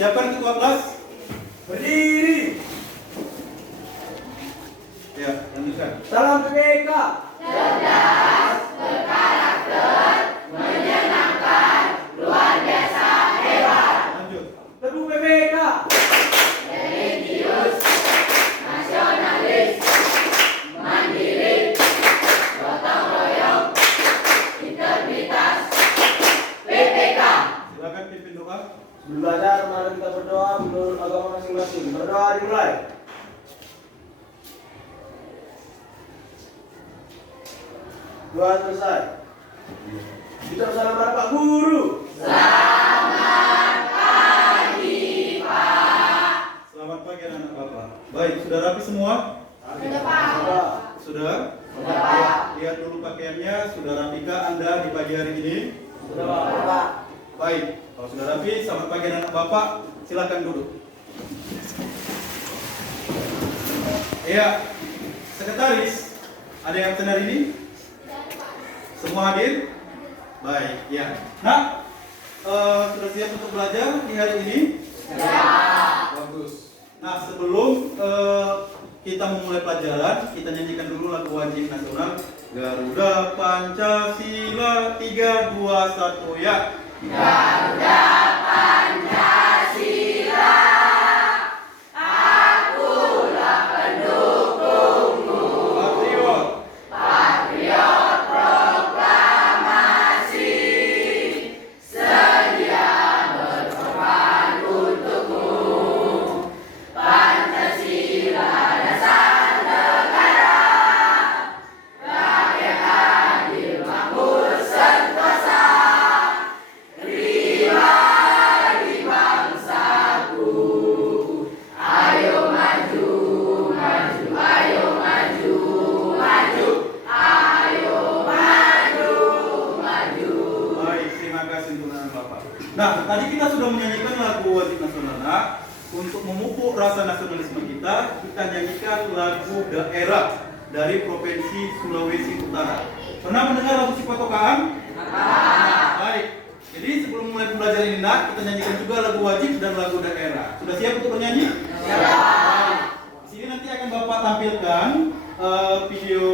Siapkan ketua kelas. Berdiri. Ya, lanjutkan. Salam PPK. Cerdas, berkarakter, menyenangkan, luar biasa hebat. Lanjut. Teguh PPK. Religius, nasionalis, mandiri, gotong royong, integritas, PPK. Silakan pimpin doa. Sebelum belajar, mari kita berdoa menurut agama masing-masing. Berdoa dimulai. Doa selesai. Kita bersama para Pak Guru. Selamat pagi, Pak. Selamat pagi anak-anak Bapak. Baik, sudah rapi semua? Sudah, Pak. Sudah? Sudah, Pak. Lihat dulu pakaiannya, sudah rapikah Anda di pagi hari ini? Sudah Pak. Baik, kalau sudah rapi, selamat pagi anak Bapak. Silakan duduk. Iya, sekretaris, ada yang absen hari ini? Semua hadir? Baik, ya. Nah, sudah siap untuk belajar di hari ini? Ya. Bagus. Nah, sebelum kita memulai pelajaran, kita nyanyikan dulu lagu wajib nasional Garuda Pancasila 3, 2, 1 ya. Garuda Pancasila, akulah pendukungmu. Patriot. Patriot proklamasi, sedia berkorban untukmu. Pancasila dasar negara, rakyat adil makmur sentosa, pribadi bangsaku. Ayo maju, maju, ayo maju, maju, ayo maju, maju. Baik, terima kasih untuk anak Bapak. Nah, tadi kita sudah menyanyikan lagu wajib nasional. Nah, untuk memupuk rasa nasionalisme kita nyanyikan lagu daerah dari Provinsi Sulawesi Utara. Pernah mendengar lagu Cipatokaan? Nah, baik. Jadi sebelum mulai pembelajaran ini, nak, kita nyanyikan juga lagu wajib dan lagu daerah. Sudah siap untuk bernyanyi? Siap. Baik. Di sini nanti akan Bapak tampilkan video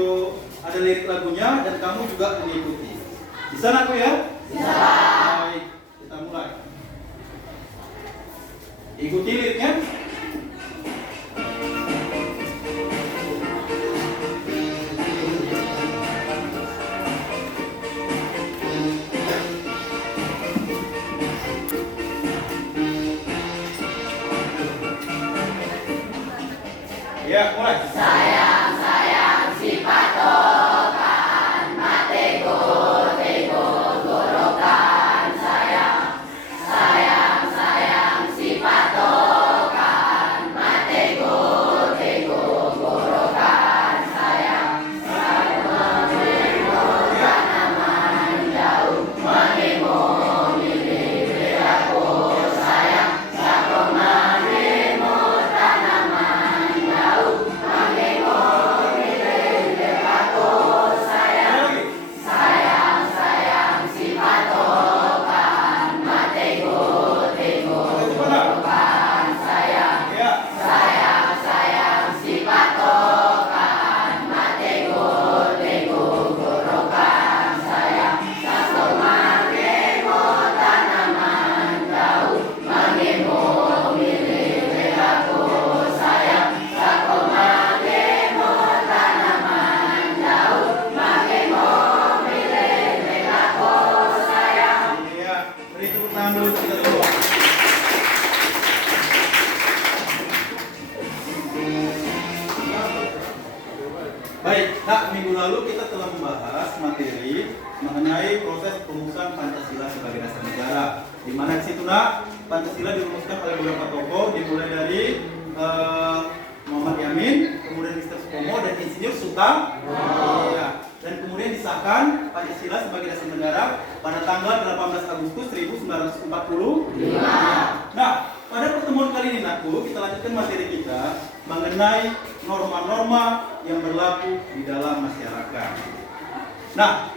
ada lirik lagunya dan kamu juga mengikuti. Bisa nak ya? Bisa. Baik, kita mulai. Ikuti liriknya. Ya, mulai. Sayang, sayang si patokan, matego, tego, gorokan. Sayang, sayang, sayang si patokan, matego, tego, gorokan. Sayang, sayang mengimu tanaman jauh, mengimu milik belaku. Sayang, sayang mengimu tanaman jauh, mengimu milik belaku. Sayang, sayang, sayang si patokan, matego, tego, gorokan. Sayang, Ya. sayang, sayang si patokan, matego, tego, gorokan. Sayang, satu mengimu tanaman jauh, mengimu milik belaku. Sayang, satu mengimu tanaman jauh, mengimu milik belaku. Sayang. Iya, beri tepuk tangan dulu untuk kita semua. Baik, nah minggu lalu kita telah membahas materi mengenai proses perumusan Pancasila sebagai dasar negara. Di mana di situ nak Pancasila dirumuskan oleh beberapa tokoh, dimulai dari Muhammad Yamin, kemudian Mr. Supomo dan Insinyur Soekarno. Iya. Dan kemudian disahkan Pancasila sebagai dasar negara pada tanggal 18 Agustus 1945. Nah, pada pertemuan kali ini Nakku, kita lanjutkan materi kita mengenai norma-norma yang berlaku di dalam masyarakat. Nah,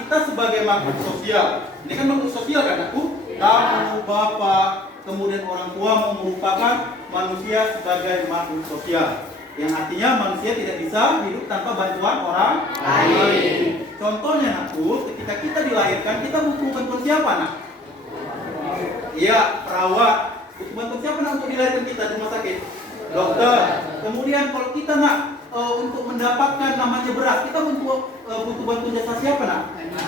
kita sebagai makhluk sosial, ini kan makhluk sosial kan Nakku? Kamu, bapak, kemudian orang tua merupakan manusia sebagai makhluk sosial. Yang artinya manusia tidak bisa hidup tanpa bantuan orang lain. Contohnya nakku, ketika kita dilahirkan, kita butuh bantuan siapa nak? Iya, perawat. Butuh bantuan siapa nak untuk dilahirkan kita di rumah sakit? Dokter. Kemudian kalau kita nak untuk mendapatkan namanya beras, kita butuh bantuan jasa siapa nak?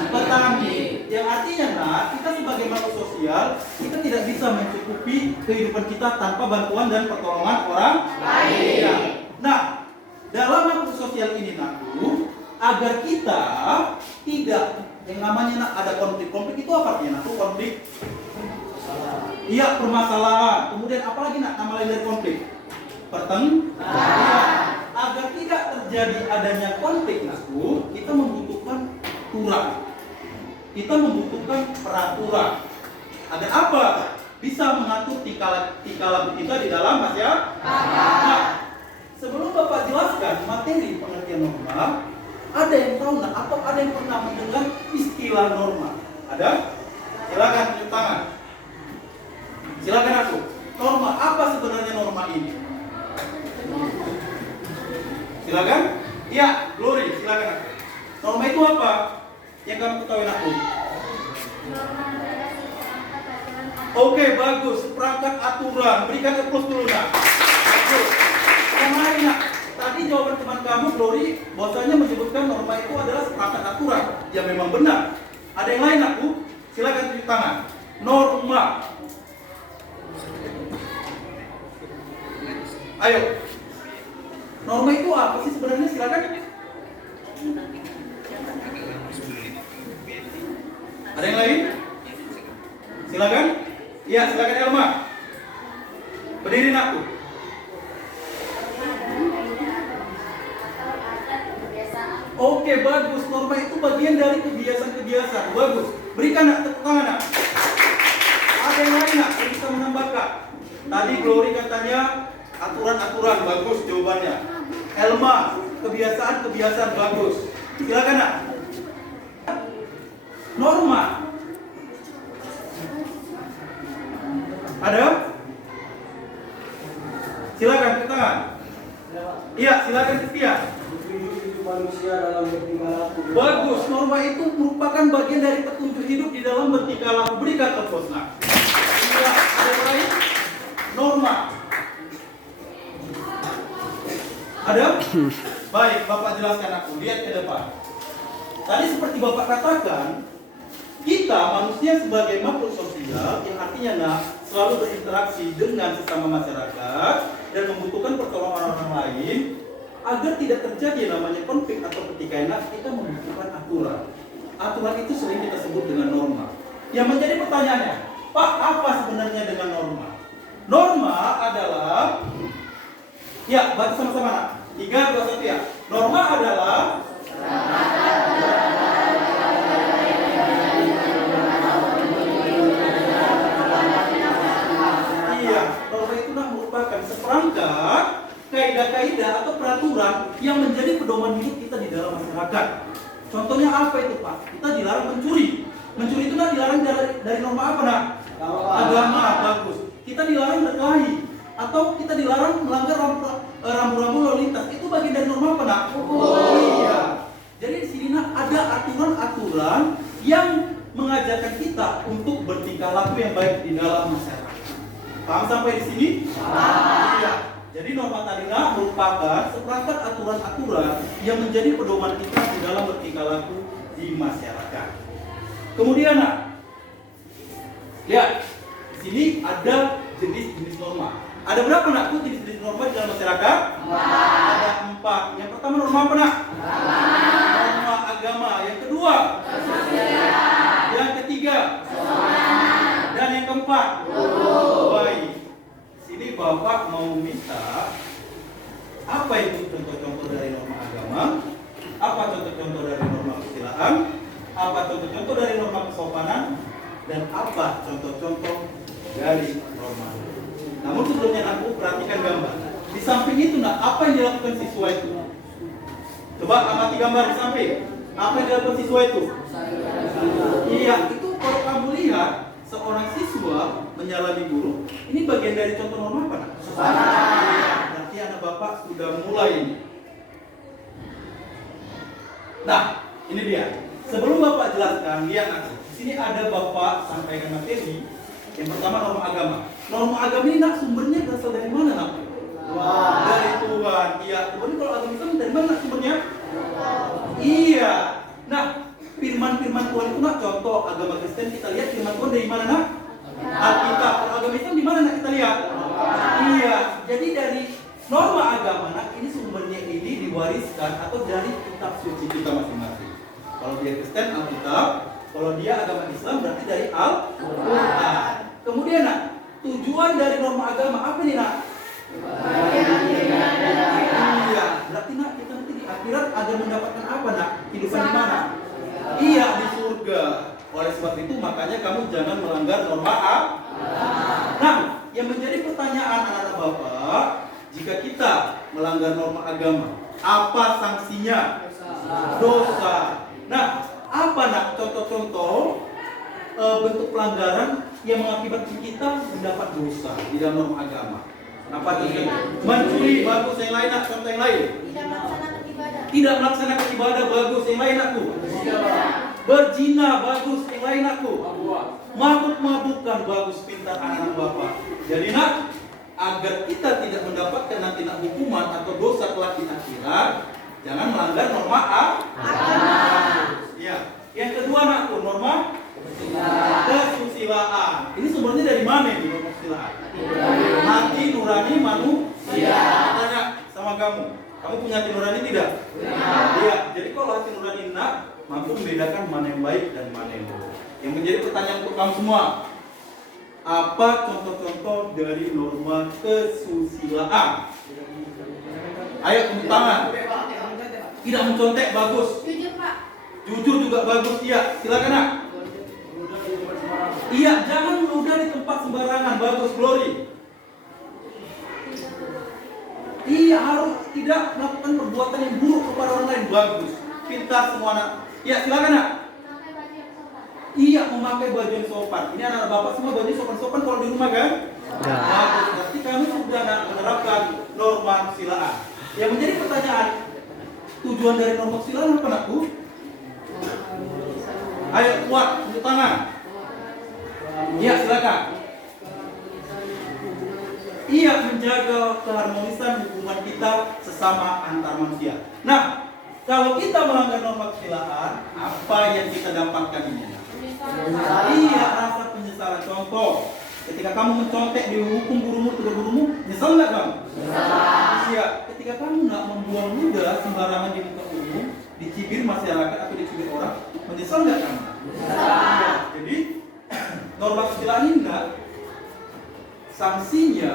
Petani. Yang artinya nak, kita sebagai makhluk sosial, kita tidak bisa mencukupi kehidupan kita tanpa bantuan dan pertolongan orang lain. Ya. Nah, dalam makhluk sosial ini nakku, agar kita tidak yang namanya nak ada konflik itu apa artinya nak? Konflik. Iya, permasalahan. Kemudian apalagi nak nama lain dari konflik? Pertengkaran. Agar tidak terjadi adanya konflik nakku, kita membutuhkan aturan. Kita membutuhkan peraturan. Agar apa? Bisa mengatur tingkah laku kita di dalam masyarakat. Nah, sebelum Bapak jelaskan materi pengertian norma, ada yang tahu nak atau ada yang pernah mendengar istilah norma? Ada? Silakan tunjuk tangan. Silakan aku. Norma, apa sebenarnya norma ini? Silakan. Iya, Glory, silakan aku. Norma itu apa? Yang kamu ketahui aku. Oke, bagus. Seperangkat aturan. Berikan applause dulu nak. Bagus. Yang lain nak. Tadi jawaban teman kamu, Glory, bahwasanya menyebutkan norma itu adalah seperangkat aturan. Ya memang benar. Ada yang lain aku? Silakan tunjuk tangan. Norma. Ayo. Norma itu apa sih sebenarnya? Silakan. Ada yang lain? Silakan. Iya, silakan Elma. Berdiri nakku. Oke, bagus. Norma itu bagian dari kebiasaan-kebiasaan. Bagus. Berikan nak tepuk tangan nak. Ada yang lain nak yang bisa menambahkan? Tadi Glory katanya aturan-aturan. Bagus jawabannya. Elma, kebiasaan-kebiasaan. Bagus. Silakan nak. Norma. Ada? Silakan tepuk tangan. Iya, silakan Setia. Manusia dalam bertingkah laku. Bagus, norma itu merupakan bagian dari petunjuk hidup di dalam bertingkah laku. Berikan applause nak. Iya, ada yang lain? Norma. Ada? Baik, Bapak jelaskan aku. Lihat ke depan. Tadi seperti Bapak katakan, kita manusia sebagai makhluk sosial yang artinya nak selalu berinteraksi dengan sesama masyarakat dan membutuhkan pertolongan orang lain. Agar tidak terjadi namanya konflik atau pertikaian, kita membutuhkan aturan. Aturan itu sering kita sebut dengan norma. Yang menjadi pertanyaannya, Pak, apa sebenarnya dengan norma? Norma adalah, ya, baca sama-sama nak. 3, 2, 1 ya. Norma adalah iya, norma itu merupakan seperangkat kaidah-kaidah atau peraturan yang menjadi pedoman hidup kita di dalam masyarakat. Contohnya apa itu Pak? Kita dilarang mencuri. Mencuri itu dilarang dari norma apa nak? Agama. Bagus. Kita dilarang berkelahi atau kita dilarang melanggar rambu-rambu lalu lintas. Itu bagian dari norma apa nak? Iya. Jadi di sini nak ada aturan-aturan yang mengajarkan kita untuk bertingkah laku yang baik di dalam masyarakat. Paham sampai di sini? Iya. Jadi norma tadi merupakan seperangkat aturan-aturan yang menjadi pedoman kita di dalam bertingkah laku di masyarakat. Kemudian lihat di sini ada jenis-jenis norma. Ada berapa nak jenis-jenis norma di dalam masyarakat? 4. Ada 4. Yang pertama norma apa nak? Norma agama. Yang kedua? Yang ketiga? Dan yang keempat? Baik. Sini Bapak mau minta apa itu contoh-contoh dari norma agama, apa contoh-contoh dari norma kesusilaan, apa contoh-contoh dari norma kesopanan, dan apa contoh-contoh dari norma. Namun sebelumnya aku perhatikan gambar. Di samping itu apa yang dilakukan siswa itu? Coba amati gambar di samping. Apa yang dilakukan siswa itu? Iya, itu kalau kamu lihat seorang siswa menyalami guru. Ini bagian dari contoh norma apa nak? Iya, berarti anak bapak sudah mulai ini. Nah, ini dia. Sebelum bapak jelaskan, lihat nak. Di sini ada bapak sampaikan materi. Yang pertama norma agama. Norma agama ini nak sumbernya berasal dari mana nak? Dari Tuhan. Iya. Kemudian kalau agama Islam dari mana nak sumbernya? Iya. Nah, firman-firman Tuhan itu nak contoh agama Kristen kita lihat firman Tuhan dari mana nak? Alkitab. Kalau agama Islam di mana nak kita lihat? Iya. Jadi dari norma agama nak ini sumbernya ini diwariskan atau dari kitab suci kita masing-masing. Kalau dia Kristen Alkitab, kalau dia agama Islam berarti dari Al-Quran. Kemudian nak, tujuan dari norma agama apa nih nak? Iya, berarti nak kita nanti di akhirat agar mendapatkan apa nak? Kehidupan di mana? Iya, di surga. Oleh sebab itu makanya kamu jangan melanggar norma agama. Nah, yang menjadi pertanyaan anak-anak bapak, jika kita melanggar norma agama, apa sanksinya? Dosa. Nah, apa nak contoh-contoh bentuk pelanggaran yang mengakibatkan kita mendapat dosa di dalam norma agama? Apa itu? Mencuri, bagus. Yang lain nak, contoh yang lain. Tidak melaksanakan ibadah, bagus. Yang lain aku. Berzina, bagus. Yang lain aku. Mabuk-mabukan, bagus. Pintar anak bapak. Jadi nak, agar kita tidak mendapatkan nanti nak hukuman atau dosa kelak di akhirat, jangan melanggar norma agama. Ya. Yang kedua nakku, norma kesusilaan. Ini sumbernya dari mana ini norma kesusilaan? Hati nurani manusia. Tanya sama kamu punya hati nurani tidak? Iya. Jadi kalau hati nurani nak mampu membedakan mana yang baik dan mana yang buruk. Yang menjadi pertanyaan untuk kamu semua, apa contoh-contoh dari norma kesusilaan? Ayo tepuk tangan. Tidak mencontek, bagus. Jujur Pak. Jujur juga bagus, iya. Silakan nak. Iya, jangan meludah di tempat sembarangan, bagus, Glory. Iya, harus tidak melakukan perbuatan yang buruk kepada orang lain, bagus. Pintar semua anak. Iya, silakan nak. Iya, memakai baju yang sopan. Ini anak bapak semua baju sopan-sopan kalau di rumah kan? Ya. Bagus. Berarti kami sudah menerapkan norma kesusilaan. Yang menjadi pertanyaan, tujuan dari norma kesusilaan apa nakku? Ayo kuat, tunjuk tangan. Iya, silakan. Iya, menjaga keharmonisan hubungan kita sesama antar manusia. Nah, kalau kita melanggar norma kesusilaan, apa yang kita dapatkan ini? Iya, rasa penyesalan. Contoh, ketika kamu mencontek dihukum gurumu, tegur gurumu, nyesal nggak kamu? Iya, ketika kamu nggak membuang ludah sembarangan di muka umum, dicibir masyarakat atau dicibir orang, menyesal nggak kamu? Iya, jadi norma kesusilaan ini enggak, sanksinya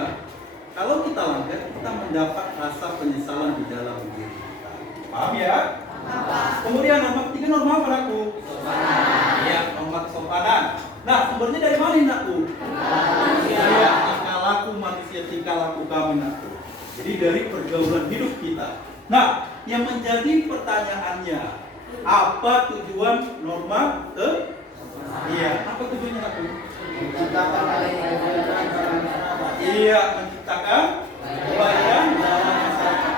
kalau kita langgar, kita mendapat rasa penyesalan di dalam diri kita. Paham ya? Kemudian norma ketiga, norma apa nakku? Iya, norma kesopanan. Nah, sumbernya dari mana nakku? Iya, tingkah laku manusia, tingkah laku kami nakku. Jadi dari pergaulan hidup kita. Nah, yang menjadi pertanyaannya, apa tujuan norma ke? Iya, apa tujuannya nakku? Iya, menciptakan kebaikan dalam masyarakat.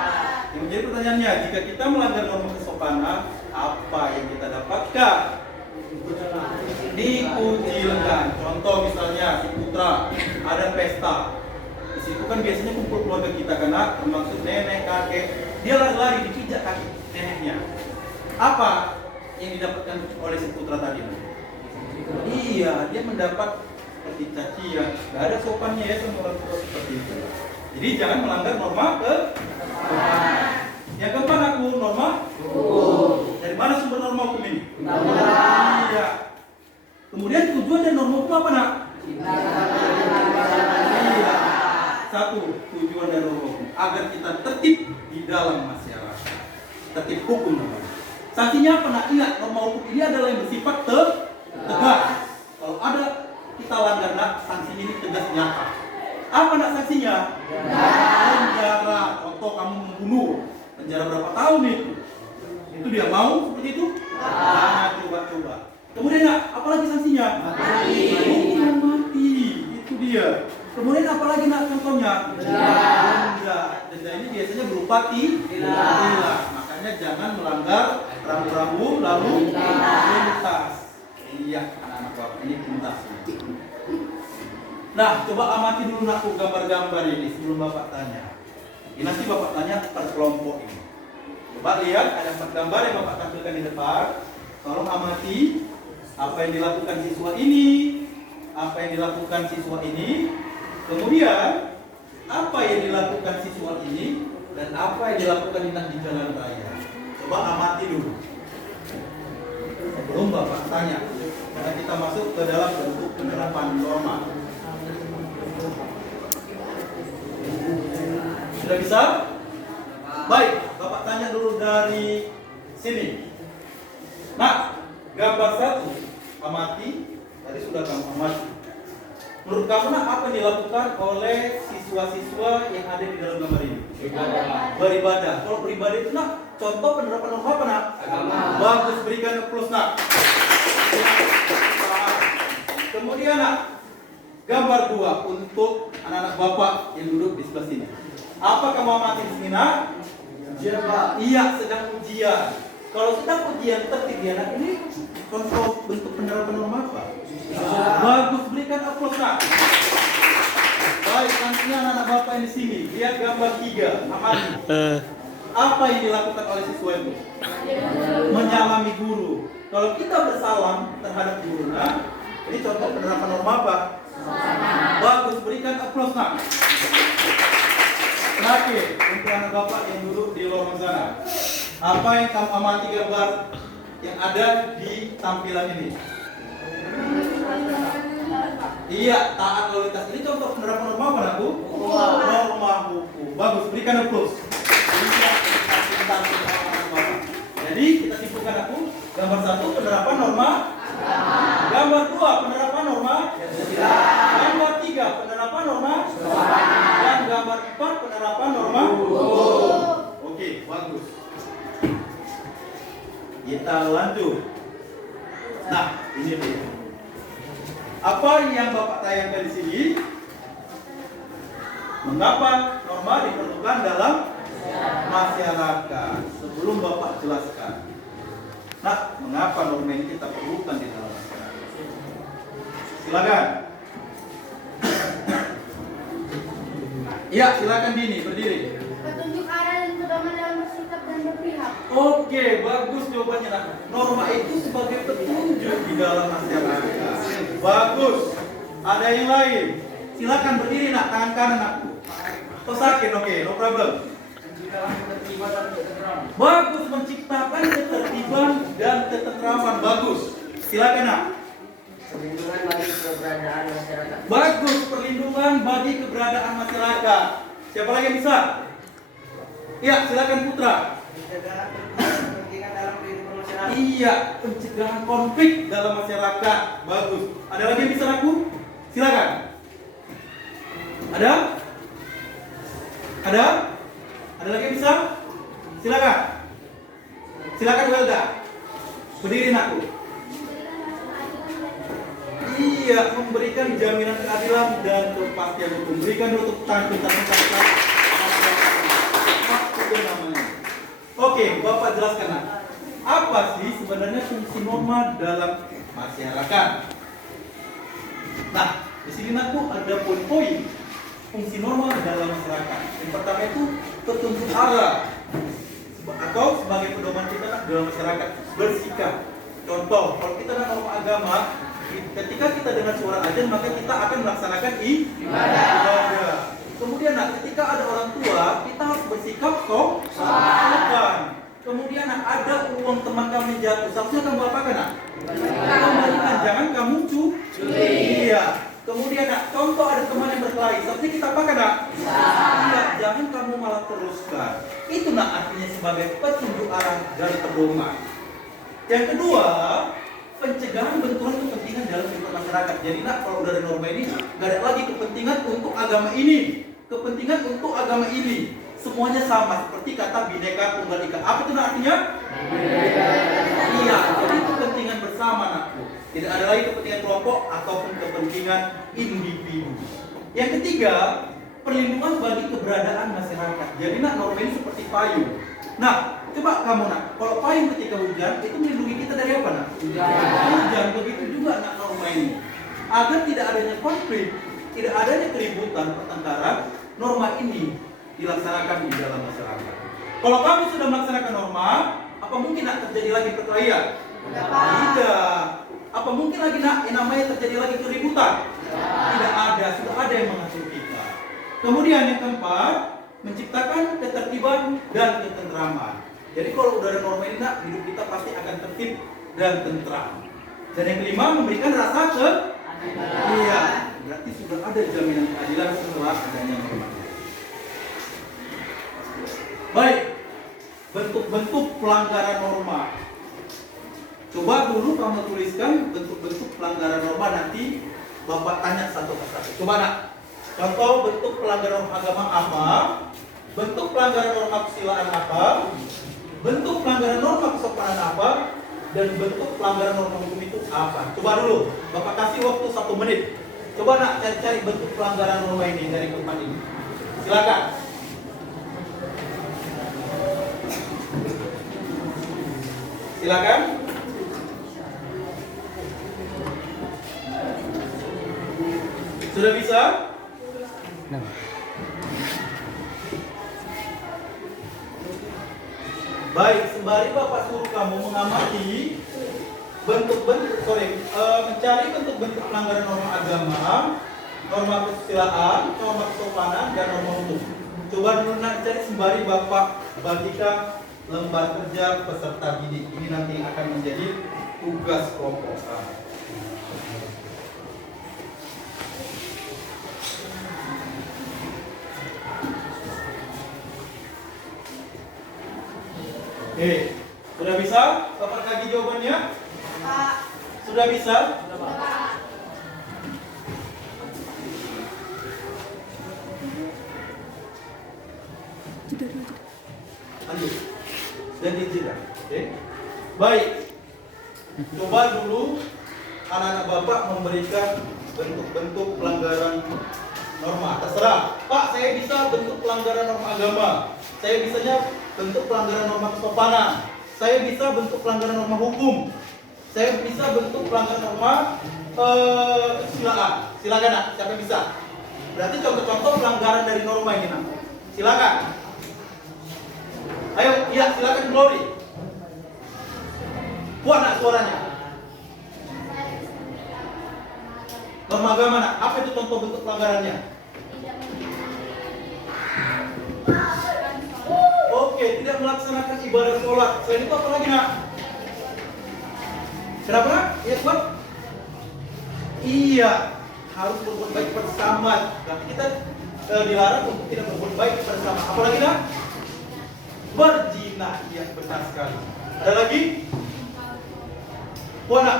Yang menjadi pertanyaannya, jika kita melanggar norma kesopanan, apa yang kita dapatkan? Dikucilkan. Contoh misalnya si putra ada pesta. Di situ kan biasanya kumpul keluarga kita karena termasuk nenek, kakek. Dia lari-lari dipijak kaki neneknya. Apa yang didapatkan oleh si putra tadi? Iya, dia mendapat seperti cacian. Gak ada sopannya ya sama orang tua seperti itu. Jadi jangan melanggar norma kesopanan. Yang keempat aku norma hukum. Dari mana sumber norma hukum ini? Iya. Kemudian tujuan dari norma hukum apa nak? Iya. Satu, tujuan dari norma hukum agar kita tertib di dalam masyarakat. Tertib hukum namanya. Sanksinya apa nak? Ingat, norma hukum ini adalah yang bersifat tegas. Kalau ada kita langgar nak, sanksi ini tegas nyata. Apa nak sanksinya? Penjara. Contoh kamu membunuh, penjara berapa tahun itu? Itu dia mau seperti itu? Jangan coba-coba. Kemudian nak, apalagi sanksinya? Hukuman mati. Itu dia. Kemudian apalagi nak contohnya? Denda. Denda ini biasanya berupa tilang. Makanya jangan melanggar rambu-rambu lalu lintas. Iya, anak-anak bapak ini tuntas. Nah, coba amati dulu nakku gambar-gambar ini sebelum bapak tanya. Ini nanti bapak tanya per kelompok ini. Coba lihat ada 4 gambar yang bapak tampilkan di depan. Tolong amati apa yang dilakukan siswa ini, apa yang dilakukan siswa ini, kemudian apa yang dilakukan siswa ini, dan apa yang dilakukan di jalan raya. Coba amati dulu sebelum bapak tanya, karena kita masuk ke dalam bentuk penerapan norma. Sudah bisa? Baik, bapak tanya dulu dari sini. Nah, gambar 1 amati, tadi sudah kamu amati. Menurut kamu nak apa yang dilakukan oleh siswa-siswa yang ada di dalam gambar ini? Beribadah. Kalau beribadah itu nak, contoh penerapan norma apa nak? Agama. Bagus, berikan plus nak. Kemudian nak, gambar 2 untuk anak-anak bapak yang duduk di sebelah sini. Apa kamu amati di sini nak? Ujian Pak. Iya, sedang ujian. Kalau sedang ujian tertib anak ini contoh bentuk penerapan norma apa? Bagus, berikan aplaus nak. Baik, nantinya anak-anak bapak yang di sini lihat gambar 3 amati. Apa yang dilakukan oleh siswa itu? Menyalami guru. Kalau kita bersalam terhadap guru, nah, ini contoh penerapan norma apa? Bagus, berikan aplaus nak. Terakhir, untuk anak bapak yang duduk di lorong sana, apa yang kamu amati gambar yang ada di tampilan ini? Iya, taat lalu lintas. Ini contoh penerapan norma apa nak bu? Norma hukum. Bagus, berikan aplaus. Jadi kita simpulkan aku, gambar 1 penerapan norma, gambar 2 penerapan norma, gambar 3 penerapan norma, dan gambar 4 penerapan norma. Oke, bagus. Kita lanjut. Nah, ini dia. Apa yang bapak tayangkan di sini? Mengapa norma diperlukan dalam masyarakat? Sebelum bapak jelaskan. Nah, mengapa norma ini kita perlukan di dalam masyarakat? Silakan. Iya, silakan Dini, berdiri. Petunjuk arah dan pedoman dalam bersikap dan berpihak. Oke, bagus jawabannya. Nah, norma itu sebagai petunjuk di dalam masyarakat. Bagus. Ada yang lain? Silakan berdiri nak, tangan kanan aku. Kau sakit, oke, no problem. Bagus, menciptakan ketertiban dan ketentraman. Bagus. Silakan nak. Perlindungan bagi keberadaan masyarakat. Bagus, perlindungan bagi keberadaan masyarakat. Siapa lagi yang bisa? Iya, silakan Putra. Pendidikan dalam kehidupan masyarakat. Iya, pencegahan konflik dalam masyarakat. Bagus. Ada lagi yang bisa aku? Silakan. Ada? Ada? Ada lagi yang bisa? Silakan. Silakan Welda. Berdiri aku. Iya, memberikan jaminan keadilan dan kepastian hukum. Berikan untuk tangan. Namanya. Oke, Bapak jelaskan nak. Apa sih sebenarnya fungsi norma dalam masyarakat? Nah, di sini aku ada poin-poin fungsi norma dalam masyarakat. Yang pertama itu petunjuk arah atau sebagai pedoman kita dalam masyarakat bersikap. Contoh, kalau kita norma agama, ketika kita dengar suara azan maka kita akan melaksanakan ibadah. Kemudian ketika ada orang tua, kita harus bersikap sopan. Kemudian ada uang teman kami jatuh, seharusnya kamu apakan nak? Kembalikan, jangan kamu curi. Iya. Kemudian contoh ada teman yang berkelahi, seharusnya kita apakan nak? Iya, jangan kamu malah teruskan. Itu artinya sebagai petunjuk arah dari pedoman. Yang kedua, pencegahan benturan kepentingan dalam kehidupan masyarakat. Jadi kalau dari norma ini nggak ada lagi kepentingan untuk agama ini, kepentingan untuk agama ini, semuanya sama seperti kata Bhinneka Tunggal Ika. Apa itu artinya? Iya, jadi kepentingan kepentingan bersama anakku. Tidak ada lagi kepentingan kelompok ataupun kepentingan individu. Yang ketiga, perlindungan bagi keberadaan masyarakat. Jadi nak, norma ini seperti payung. Nah, coba kamu nak, kalau payung ketika hujan itu melindungi kita dari apa nak? Hujan. Begitu juga nak norma ini. Agar tidak adanya konflik, tidak adanya keributan, pertengkaran, norma ini dilaksanakan di dalam masyarakat. Kalau kamu sudah melaksanakan norma, apa mungkin nak terjadi lagi perkelahian? Tidak. Apa mungkin lagi nak yang namanya terjadi lagi keributan? Tidak ada. Sudah ada yang mengatur kita. Kemudian yang keempat, menciptakan ketertiban dan ketenteraman. Jadi kalau udah ada norma ini nak, hidup kita pasti akan tertib dan tentram. Dan yang kelima, memberikan rasa iya. Berarti sudah ada jaminan keadilan setelah adanya norma. Baik, bentuk-bentuk pelanggaran norma. Coba dulu kamu tuliskan bentuk-bentuk pelanggaran norma, nanti Bapak tanya satu persatu. Coba nak, contoh bentuk pelanggaran norma agama apa? Bentuk pelanggaran norma kesusilaan apa? Bentuk pelanggaran norma kesopanan apa? Dan bentuk pelanggaran norma hukum itu apa? Coba dulu, Bapak kasih waktu 1 menit. Coba nak cari-cari bentuk pelanggaran norma ini dari tempat ini. Silakan. Silakan. Sudah bisa? Baik, sembari Bapak suruh kamu mengamati mencari bentuk-bentuk pelanggaran norma agama, norma kesusilaan, norma kesopanan, dan norma hukum. Coba dulu nak cari sembari Bapak bagikan lembar kerja peserta didik. Ini nanti yang akan menjadi tugas kelompok. Oke, sudah bisa? Bapak lagi jawabannya? Pak. Sudah bisa? Pak. Lanjut. Dan dijeda. Oke. Baik. Coba dulu anak-anak Bapak memberikan bentuk-bentuk pelanggaran norma. Terserah. Pak, saya bisa bentuk pelanggaran norma agama. Saya bisanya bentuk pelanggaran norma kesopanan. Saya bisa bentuk pelanggaran norma hukum. Saya bisa bentuk pelanggaran norma kesusilaan. Silakan nak, siapa yang bisa? Berarti contoh-contoh pelanggaran dari norma ini nak. Silakan. Ayo, iya silakan Glory. Kuat nak suaranya. Norma agama nak, apa itu contoh bentuk pelanggarannya? Oke, tidak melaksanakan ibadah sholat. Selain itu apa lagi nak? Kenapa nak? Iya kuat? Iya, harus berbuat baik bersama. Tapi kita dilarang untuk tidak berbuat baik bersama. Apa lagi nak? Berzina. Iya, benar sekali. Ada lagi? Wah nak,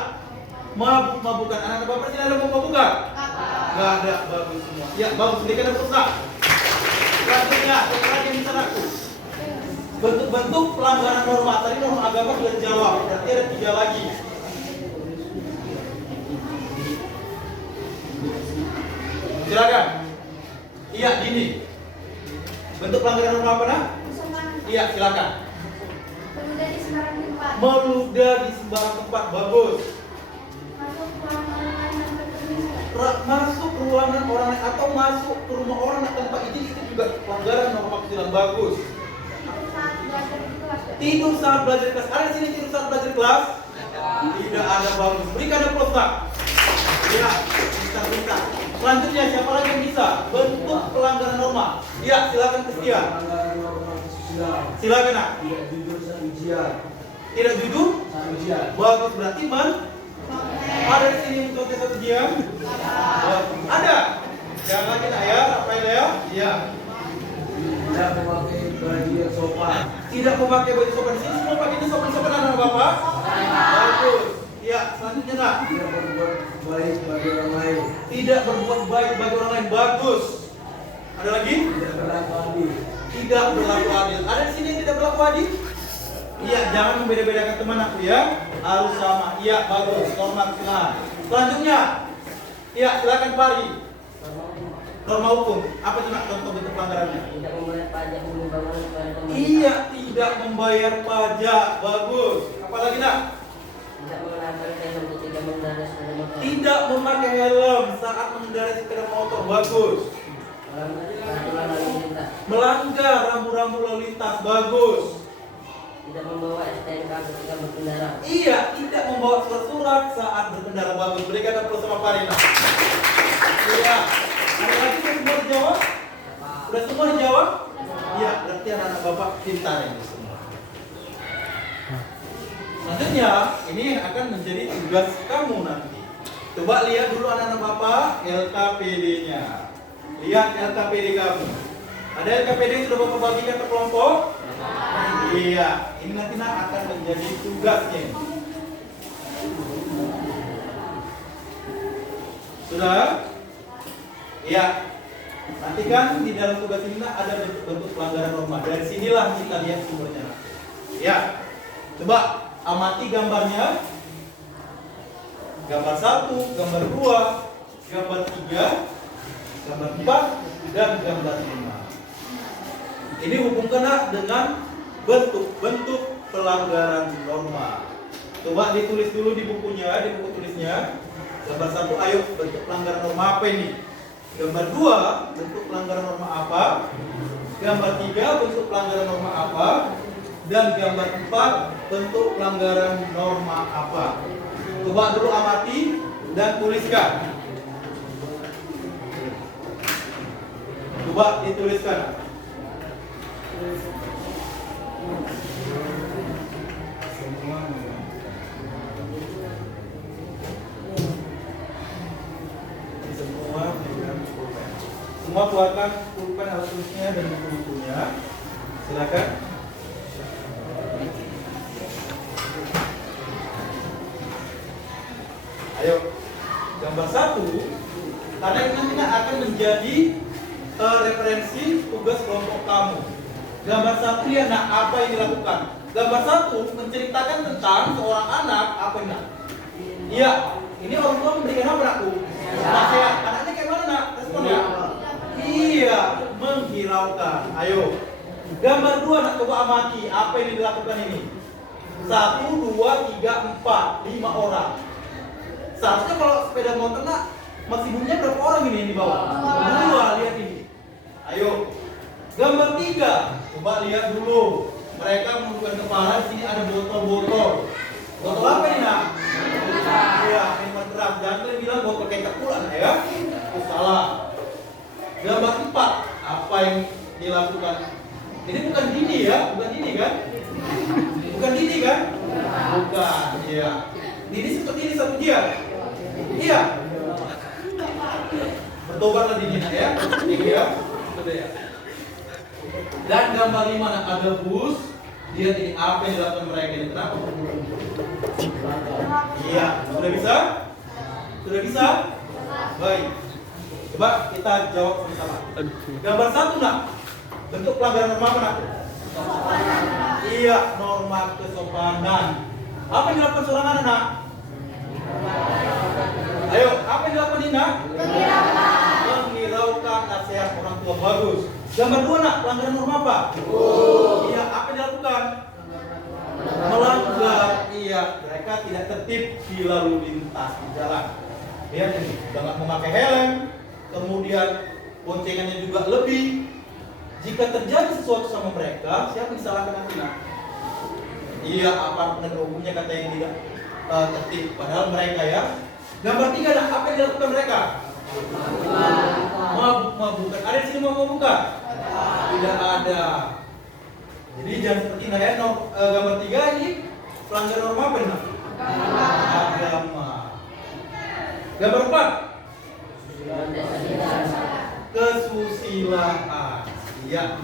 mabuk-mabukan. Anak-anak Bapak sini ada mabuk-mabukan? Gak ada, bagus semua. Ya, bagus. Berikan ada pusat. Selanjutnya, apa lagi yang bisa aku? Bentuk-bentuk pelanggaran norma. Tadi norma agama sudah dijawab. Berarti ada 3 lagi. Silakan. Iya, Dini. Bentuk pelanggaran norma apa nak? Iya, silakan. Meludah di sembarang tempat. Meludah di sembarang tempat. Bagus. Masuk ruangan orang lain atau Masuk ke ruangan orang lain atau masuk ke rumah orang tanpa izin itu juga pelanggaran norma kesusilaan. Bagus. Tidur saat belajar di kelas. Ada di sini tidur saat belajar di kelas? Tidak ada. Bagus. Berikan applause nak. Ya, bisa. Selanjutnya siapa lagi yang bisa? Bentuk pelanggaran norma. Iya, silakan Kristia. Silakan nak. Tidak jujur saat ujian. Tidak jujur? Saat ujian. Bagus, berarti ada di sini untuk tes ujian? Ada. Jangan lagi nak ya, Rafael ya. Iya. Tidak memakai baju yang sopan. Tidak memakai baju sopan. Di sini semua pakainya sopan-sopan anak Bapak. Bagus. Iya, selanjutnya nak. Tidak berbuat baik bagi orang lain. Tidak berbuat baik bagi orang lain. Bagus. Ada lagi? Tidak berlaku adil. Tidak berlaku adil. Ada di sini yang tidak berlaku adil? Iya, jangan membeda-bedakan teman aku ya. Harus sama. Iya, bagus. Norma silakan. Selanjutnya, iya silakan Pari. Norma hukum. Apa itu nak contoh bentuk pelanggarannya? Tidak membayar pajak bumi bangunan kepada pemerintah. Iya, tidak membayar pajak. Bagus. Apalagi nak? Tidak mengenakan helm untuk tidak mengendarai sepeda motor. Tidak memakai helm saat mengendarai sepeda motor. Bagus. Peraturan lalu lintas. Melanggar rambu-rambu lalu lintas. Bagus. Tidak membawa STNK ketika berkendara. Iya, tidak membawa surat-surat saat berkendara. Bagus. Berikan aplaus sama Parina. Iya. Ada lagi yang semua dijawab? Sudah semua dijawab? Iya, berarti anak-anak bapak pintar ini semua. Selanjutnya, ini yang akan menjadi tugas kamu nanti. Coba lihat dulu anak-anak bapak LKPD-nya. Lihat LKPD kamu. Ada LKPD yang sudah bapak bagikan ke kelompok? Iya, ini nanti akan menjadi tugasnya. Sudah? Iya. Nanti kan di dalam tugas ini ada bentuk-bentuk pelanggaran norma. Dari sinilah kita lihat sumbernya. Ya. Coba amati gambarnya. Gambar 1, gambar 2, gambar 3, gambar 4, dan gambar 5. Ini hubungkan dengan bentuk-bentuk pelanggaran norma. Coba ditulis dulu di bukunya, di buku tulisnya. Gambar 1, ayo bentuk pelanggaran norma apa ini? Gambar 2, bentuk pelanggaran norma apa? Gambar 3, bentuk pelanggaran norma apa? Dan gambar 4, bentuk pelanggaran norma apa? Coba dulu amati dan tuliskan. Coba dituliskan. Semua keluarkan pulpen alat tulisnya dan buku-bukunya. Silakan. Ayo, gambar 1 karena ini nanti akan menjadi referensi tugas kelompok kamu. Gambar 1 ya, nah apa yang dilakukan? Gambar 1 menceritakan tentang seorang anak apa ini? Iya, ini orang tua memberikan apa anakku? Nasihat. Anaknya kayak mana nak? Responnya? Iya, menghiraukan. Ayo, gambar 2 nak coba amati apa yang dilakukan ini? 1, 2, 3, 4, 5 orang. Seharusnya kalau sepeda motor nak masih bunyinya berapa orang ini yang di bawah? 2, lihat ini. Ayo, gambar 3, coba lihat dulu. Mereka menundukkan kepala, di sini ada botol-botol. Botol apa ini nak? Iya, minuman keras. Jangan kalian bilang botol kecap pula ya. Oh, salah. Gambar 4, apa yang dilakukan? Ini bukan Dini ya, bukan Dini kan? Bukan Dini kan? Bukan, iya. Dini seperti ini satu dia. Iya. Bertobatlah Dini ya. Ini ya. Sudah ya. Dan gambar 5 ada bus. Lihat ini apa yang dilakukan mereka ini. Kenapa? Iya, sudah bisa? Sudah bisa? Baik. Coba kita jawab sama-sama. Gambar 1 nak. Bentuk pelanggaran norma apa nak? Iya, norma kesopanan. Apa yang dilakukan seorang anak nak? Ayo, apa yang dilakukan ini nak? Menghiraukan nasihat orang tua. Bagus. Gambar 2 nak, pelanggaran norma apa? Iya, apa yang dilakukan? Melanggar. Iya, mereka tidak tertib di lalu lintas di jalan. Lihat ini, sudah nggak memakai helm, kemudian boncengannya juga lebih. Jika terjadi sesuatu sama mereka, siapa yang disalahkan nanti nak? Iya, aparat penegak hukumnya kata yang tidak tertib. Padahal mereka ya. Gambar 3 nak, apa yang dilakukan mereka? Mabuk-mabukan. Ada di sini mabuk-mabukan? Tidak ada. Jadi jangan seperti ini ya. Gambar 3 ini pelanggaran norma apa ini? Agama. Gambar 4 kesusilaan. Ya,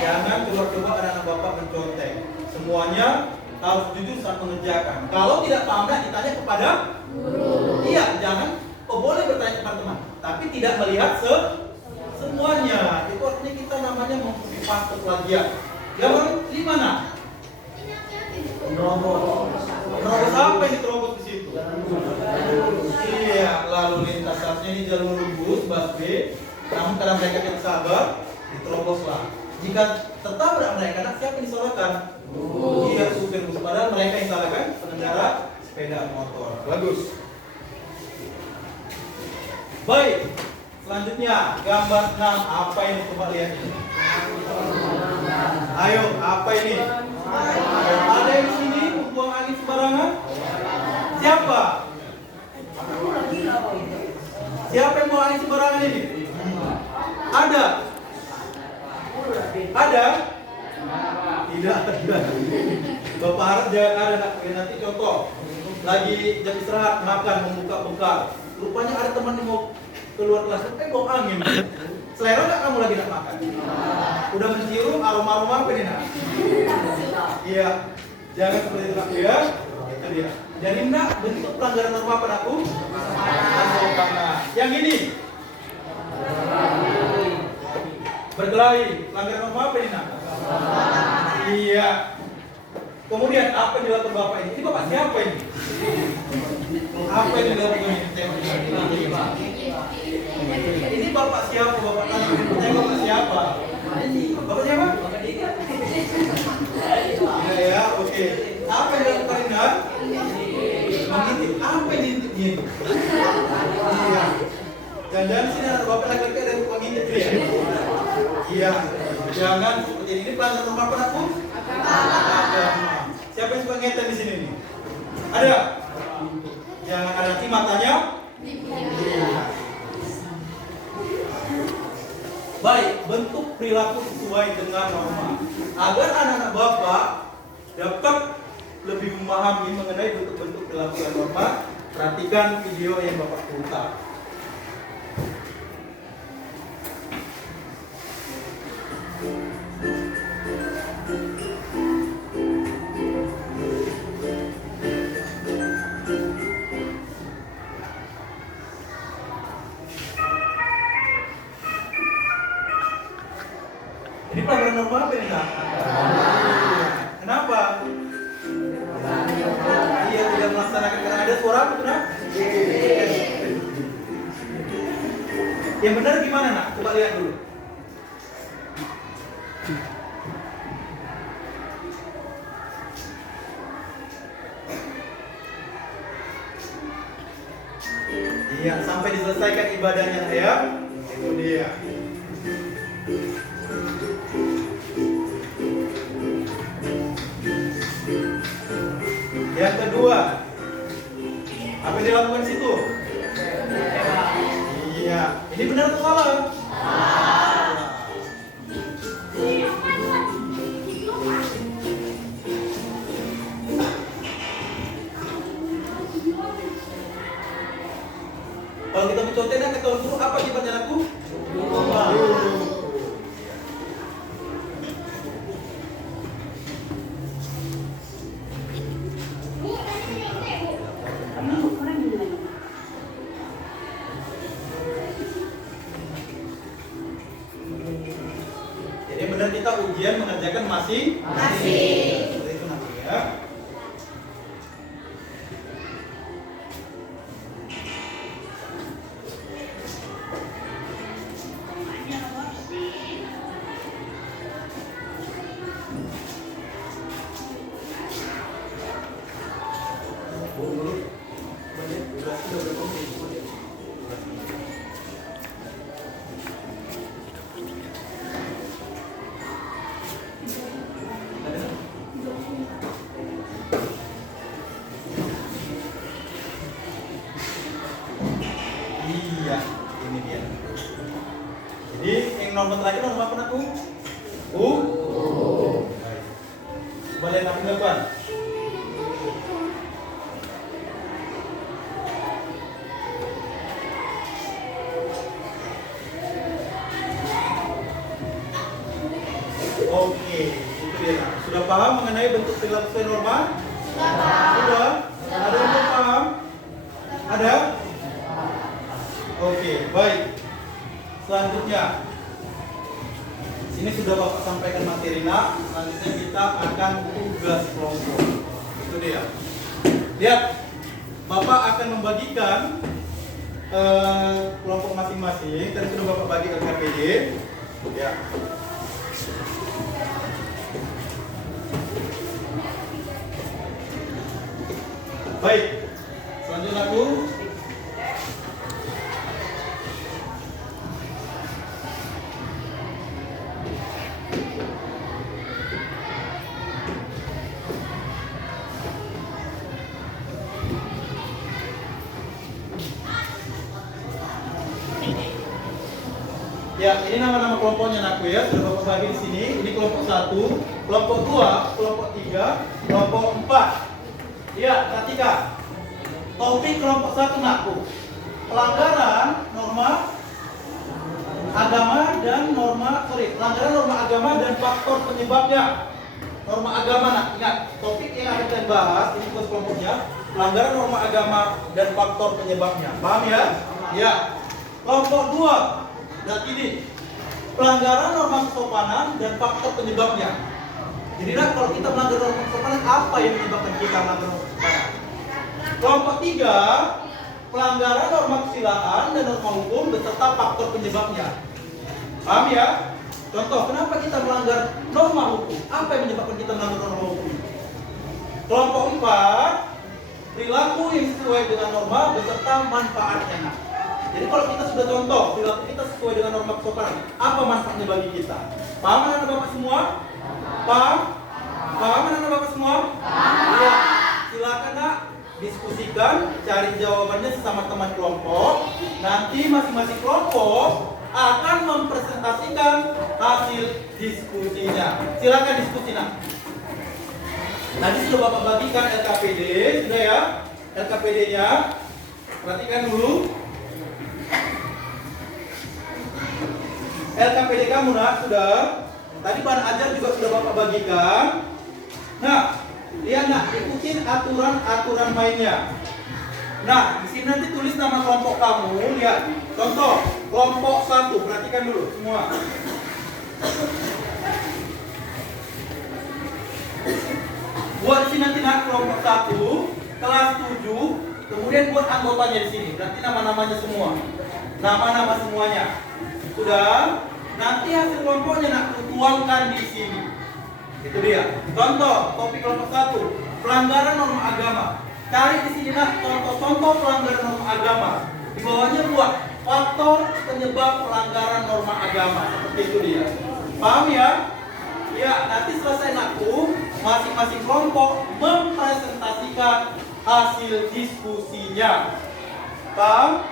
jangan coba-coba anak-anak bapak mencontek. Semuanya harus jujur saat mengerjakan. Kalau tidak paham ditanya kepada guru. Iya, jangan. Oh, boleh bertanya kepada teman, tapi tidak melihat semuanya. Itu artinya kita namanya mengcopy paste plagiat. Gambar 5 nak. Iya, lalu lintas seharusnya di jalur lurus busway. Namun karena mereka tidak sabar, diteroboslah. Jika tertabrak mereka, nah, siapa yang disalahkan? Iya, supir bus. Padahal mereka yang salahkan pengendara sepeda motor. Bagus. Baik, selanjutnya gambar 6. Apa ini? Coba lihat ini. Ayo, apa ini? Ada yang di sini membuang angin sembarangan? Siapa? Siapa yang membuang angin sembarangan ini? Ada? Ada? Tidak ada. Bapak harap jangan ada, nak. Nanti contoh lagi jam istirahat makan membuka bekal. Rupanya ada teman yang mau keluar kelas, bawa angin. Selera nggak kamu lagi nak makan? Udah mencium aroma apa nih nak? Iya, jangan seperti itu nak ya. Itu dia. Jadi nak bentuk pelanggaran norma apa aku? Yang ini berkelahi, pelanggaran norma apa ini nak? Iya. Kemudian apa yang dilakukan bapak ini? Ini bapak siapa ini? Apa yang dilakukan ini? Ini bapak siapa? Bapak tanya, bapak siapa? Bapak siapa? Ya, oke. Apa yang dilakukan ini? Mengintip. Apa yang diintip ini? Iya. Jangan-jangan sini ada bapak laki-laki ada yang mengintip ya? Iya. Jangan seperti ini. Ini pelanggaran norma apa aku? Agama. Siapa yang suka ngetem di sini nih? Ada? Jangan ada nanti matanya. Baik, bentuk perilaku sesuai dengan norma. Agar anak-anak bapak dapat lebih memahami mengenai bentuk-bentuk perilaku dan norma, perhatikan video yang bapak putar. Ini pelanggaran norma apa ini nak? Kenapa? Iya tidak melaksanakan karena ada suara apa nak? Yang benar gimana nak? Coba lihat dulu. Iya sampai diselesaikan ibadahnya ya. Itu dia. Yang kedua, apa yang dilakukan di situ? Iya, ini benar atau salah? Kalau kita mencontohnya ke tahun dulu, apa akibatnya aku? Jadi benar kita ujian mengerjakan masing-masing. Seperti itu nanti ya. Iya, ini dia. Jadi yang nomor terakhir nomor apa nak? Baik. Coba lihat apa depan. Oke, itu dia. Sudah paham mengenai bentuk perilaku sesuai norma? Sudah? Ada yang belum paham? Ada? Oke, baik. Selanjutnya, sini sudah Bapak sampaikan materi nak. Selanjutnya kita akan tugas kelompok. Itu dia. Lihat, Bapak akan membagikan kelompok masing-masing. Tadi sudah Bapak bagi LKPD. Ya. Baik. Selanjutnya aku ya, ini nama-nama kelompoknya aku ya, sudah Bapak bagi di sini. Ini kelompok 1, kelompok 2, kelompok 3, kelompok 4. Ya, perhatikan. Topik kelompok 1 nakku. Pelanggaran norma agama dan pelanggaran norma agama dan faktor penyebabnya. Norma agama, nah ingat, topik yang akan kita bahas ini tugas kelompoknya, pelanggaran norma agama dan faktor penyebabnya. Paham ya? Ya. Kelompok 2. Dan ini pelanggaran norma kesopanan dan faktor penyebabnya. Jadi kalau kita melanggar norma kesopanan, apa yang menyebabkan kita melanggar norma kesopanan? Kelompok 3, pelanggaran norma kesusilaan dan norma hukum beserta faktor penyebabnya. Paham ya? Contoh, kenapa kita melanggar norma hukum? Apa yang menyebabkan kita melanggar norma hukum? Kelompok 4, perilaku yang sesuai dengan norma beserta manfaatnya. Nah, jadi kalau kita sudah contoh, perilaku kita sesuai dengan norma kesopanan, apa manfaatnya bagi kita? Paham anak-anak Bapak semua? Paham? Paham anak-anak Bapak semua? Iya. Silakan nak, diskusikan, cari jawabannya sesama teman kelompok. Nanti masing-masing kelompok akan mempresentasikan hasil diskusinya. Silakan diskusi nak. Tadi sudah Bapak bagikan LKPD, sudah ya? LKPD-nya, perhatikan dulu. LKPD kamu nak sudah. Tadi bahan ajar juga sudah Bapak bagikan. Nah, lihat nak, ikutin aturan mainnya. Nah, di sini nanti tulis nama kelompok kamu. Lihat, contoh kelompok 1. Perhatikan dulu semua. Buat di sini nanti nak kelompok 1, kelas 7. Kemudian buat anggotanya di sini. Berarti nama-namanya semua. Nama-nama semuanya. Sudah, nanti hasil kelompoknya nak tuangkan di sini. Itu dia. Contoh, topik kelompok 1, pelanggaran norma agama. Cari di sini nak contoh-contoh pelanggaran norma agama. Di bawahnya buat faktor penyebab pelanggaran norma agama. Seperti itu dia. Paham ya? Ya, nanti selesai nakku, masing-masing kelompok mempresentasikan hasil diskusinya. Paham?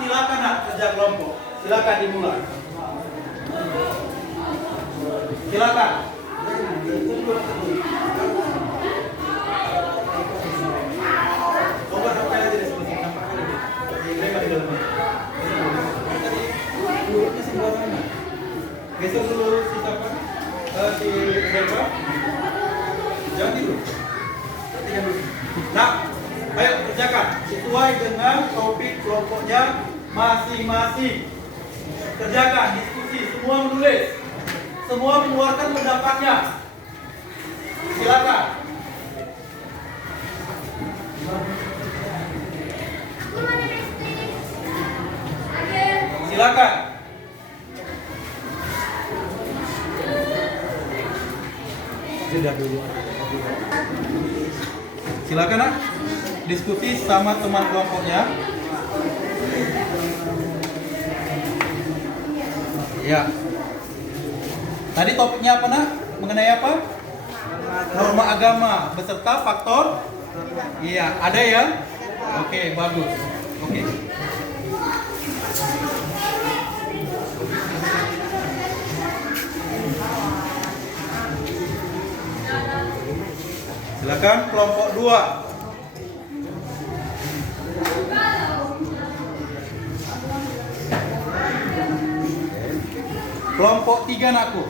Silakan nak kerja kelompok. Silakan dimulai. Silakan. Geser dulu si siapa? Si Belva. Jangan tidur. Perhatikan dulu. Nah, ayo kerjakan sesuai dengan topik kelompoknya masing-masing. Kerjakan diskusi, semua menulis, semua mengeluarkan pendapatnya. Silakan. Silakan. Jeda dulu. Silakan nak, diskusi sama teman kelompoknya. Ya. Tadi topiknya apa nak? Mengenai apa? Norma agama beserta faktor. Iya, ada ya? Oke, bagus. Oke. Silakan kelompok 2. Kelompok 3 nakku.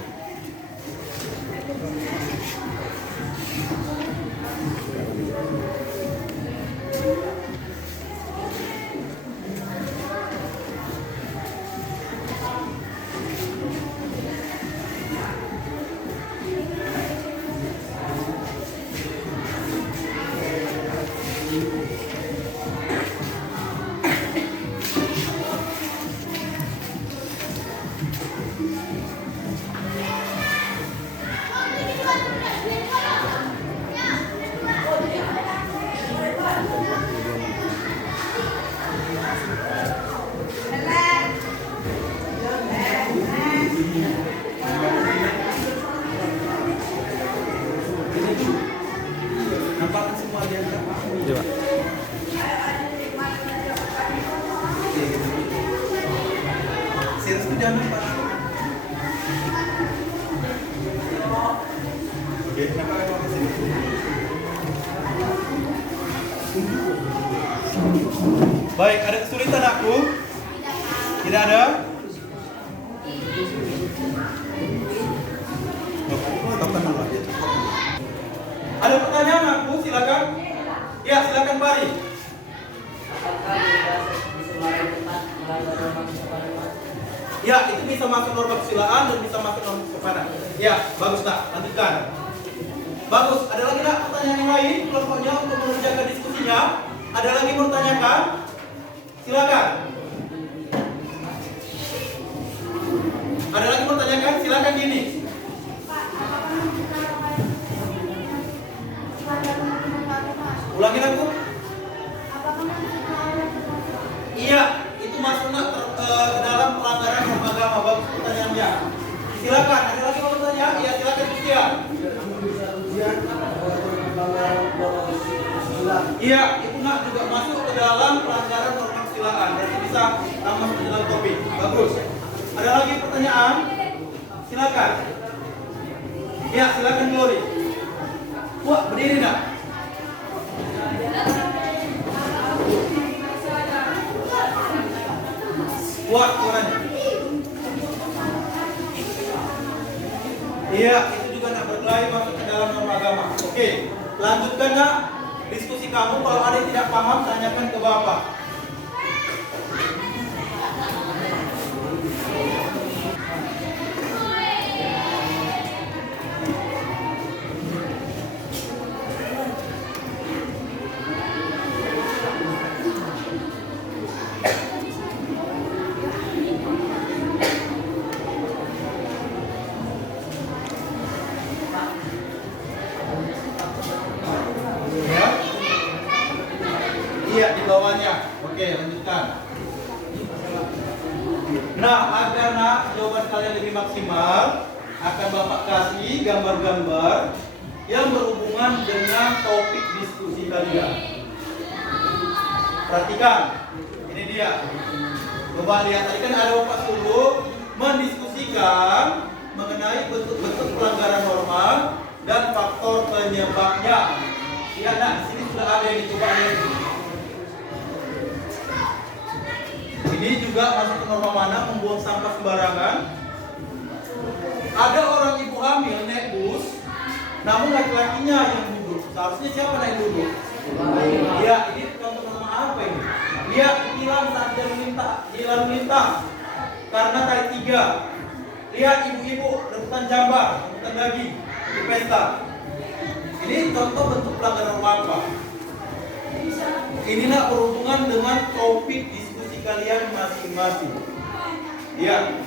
Oke, kenapa kamu ke sini? Baik, ada kesulitan aku? Tidak ada? Stopkan dulu aja. Ada pertanyaan aku, silakan. Ya, silakan Pari. Apakah bisa melakukan tempat melanggar norma kesopanan mas? Ya, itu bisa masuk norma kesusilaan dan bisa masuk norma kesopanan. Ya, bagus nak, lanjutkan. Bagus, ada lagi nak pertanyaan yang lain kelompoknya untuk mengerjakan diskusinya? Ada lagi mau tanyakan? Silakan. Ada lagi mau tanyakan? Silakan gini. Pak, apakah membuka standar norma Mas? Ulangin aku. Apakah membuka Iya, itu masuk nak ke dalam pelanggaran norma agama. Bagus pertanyaannya. Silakan, ada lagi mau bertanya? Iya, silakan Kustia. Iya, itu nak juga masuk ke dalam pelanggaran norma kesusilaan. Berarti bisa masuk ke dalam topik. Bagus. Ada lagi pertanyaan? Silakan. Ya, silakan Glory. Wah, berdiri nak. Kuat suaranya. Iya, itu juga nak berkelahi masuk ke dalam norma agama. Oke, lanjutkan nak diskusi kamu. Kalau ada yang tidak paham, tanyakan ke Bapak. Ya. Iya, di bawahnya. Oke, lanjutkan. Nah, agar nak jawaban kalian lebih maksimal, akan Bapak kasih gambar-gambar yang berhubungan dengan topik diskusi kalian. Perhatikan, ini dia. Coba lihat, tadi kan ada Bapak suruh mendiskusikan mengenai bentuk-bentuk pelanggaran norma dan faktor penyebabnya. Ya, nah, di sini sudah ada yang dicoba lihat. Ini juga masuk ke norma mana? Membuang sampah sembarangan. Ada orang ibu hamil naik bus, namun laki-lakinya yang duduk. Seharusnya siapa naik duduk? Ya, ini contoh norma apa ini? Dia hilang saat dia lalu lintas karena kali 3. Lihat ibu-ibu rebutan jambar, rebutan daging di pesta. Ini contoh bentuk pelanggaran norma apa? Ini nak berhubungan dengan topik diskusi kalian masing-masing. Ya.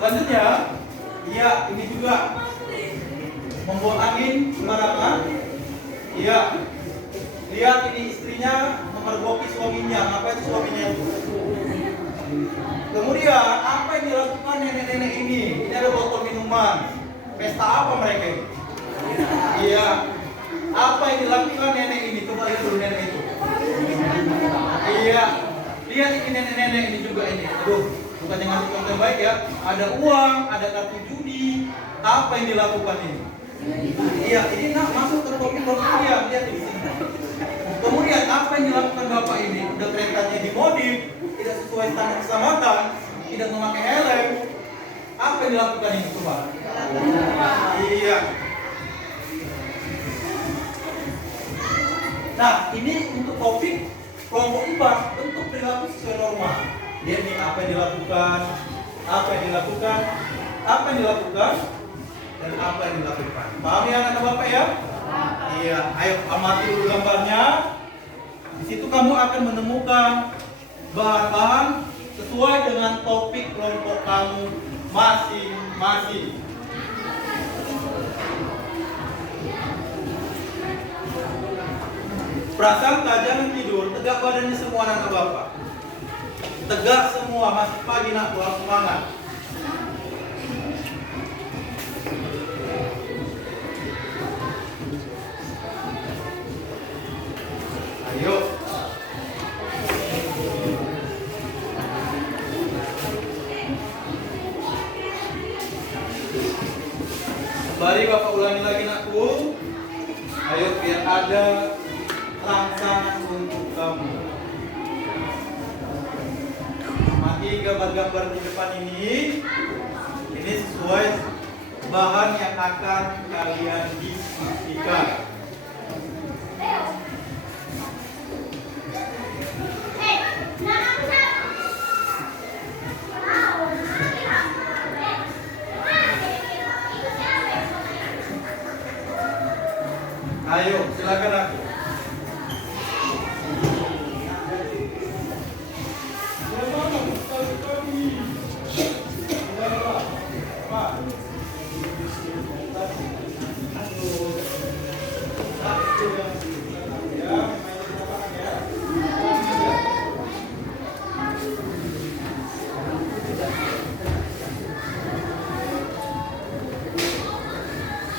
Selanjutnya, ya ini juga membuang angin sembarangan. Ya. Lihat ini istrinya memergoki suaminya. Ngapain suaminya itu? Kemudian apa yang dilakukan nenek-nenek ini? Ini ada botol minuman. Pesta apa mereka ini? Iya. Apa yang dilakukan nenek ini? Coba lihat dulu nenek itu. Iya. Lihat ini nenek-nenek ini juga ini. Aduh, bukan yang ngasih contoh yang baik ya. Ada uang, ada kartu judi. Apa yang dilakukan ini? Iya, ini nak masuk ke topik dia. Lihat di sini. Kemudian apa yang dilakukan bapak ini? Udah keretanya dimodif, tidak sesuai standar keselamatan, tidak memakai helm. Apa yang dilakukan ini coba? Iya. Nah, ini untuk topik kelompok 4, bentuk perilaku sesuai norma. Dia nih apa yang dilakukan, apa yang dilakukan, apa yang dilakukan, dan apa yang dilakukan. Paham ya anak bapak ya? Iya. Ayo amati dulu gambarnya. Di situ kamu akan menemukan bahan-bahan sesuai dengan topik kelompok kamu masing-masing. Prasangka jangan tidur, tegak badannya semua anak bapak. Tegak semua, masih pagi nak, kurang semangat. Ayo. Sembari Bapak ulangi lagi nakku. Ayo biar ada rangsangan untuk kamu. Mati gambar-gambar di depan ini sesuai bahan yang akan kalian diskusikan. Ayo, silakan aku.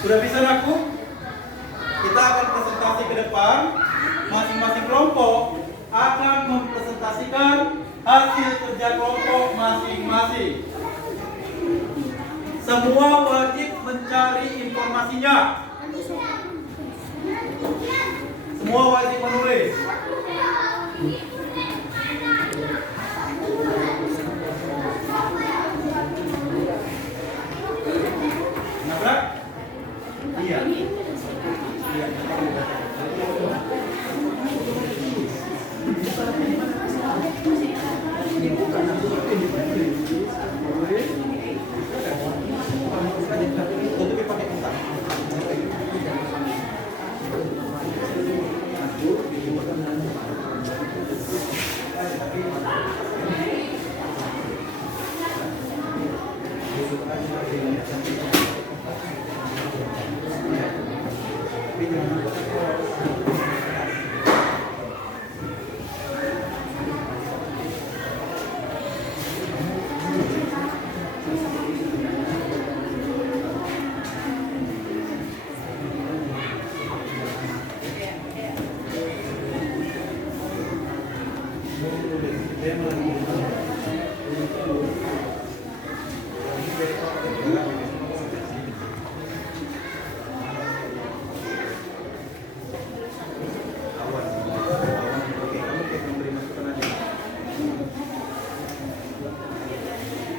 Sudah bisa aku? Kita akan presentasi ke depan. Masing-masing kelompok akan mempresentasikan hasil kerja kelompok masing-masing. Semua wajib mencari informasinya. Semua wajib menulis. Nabrak? Iya.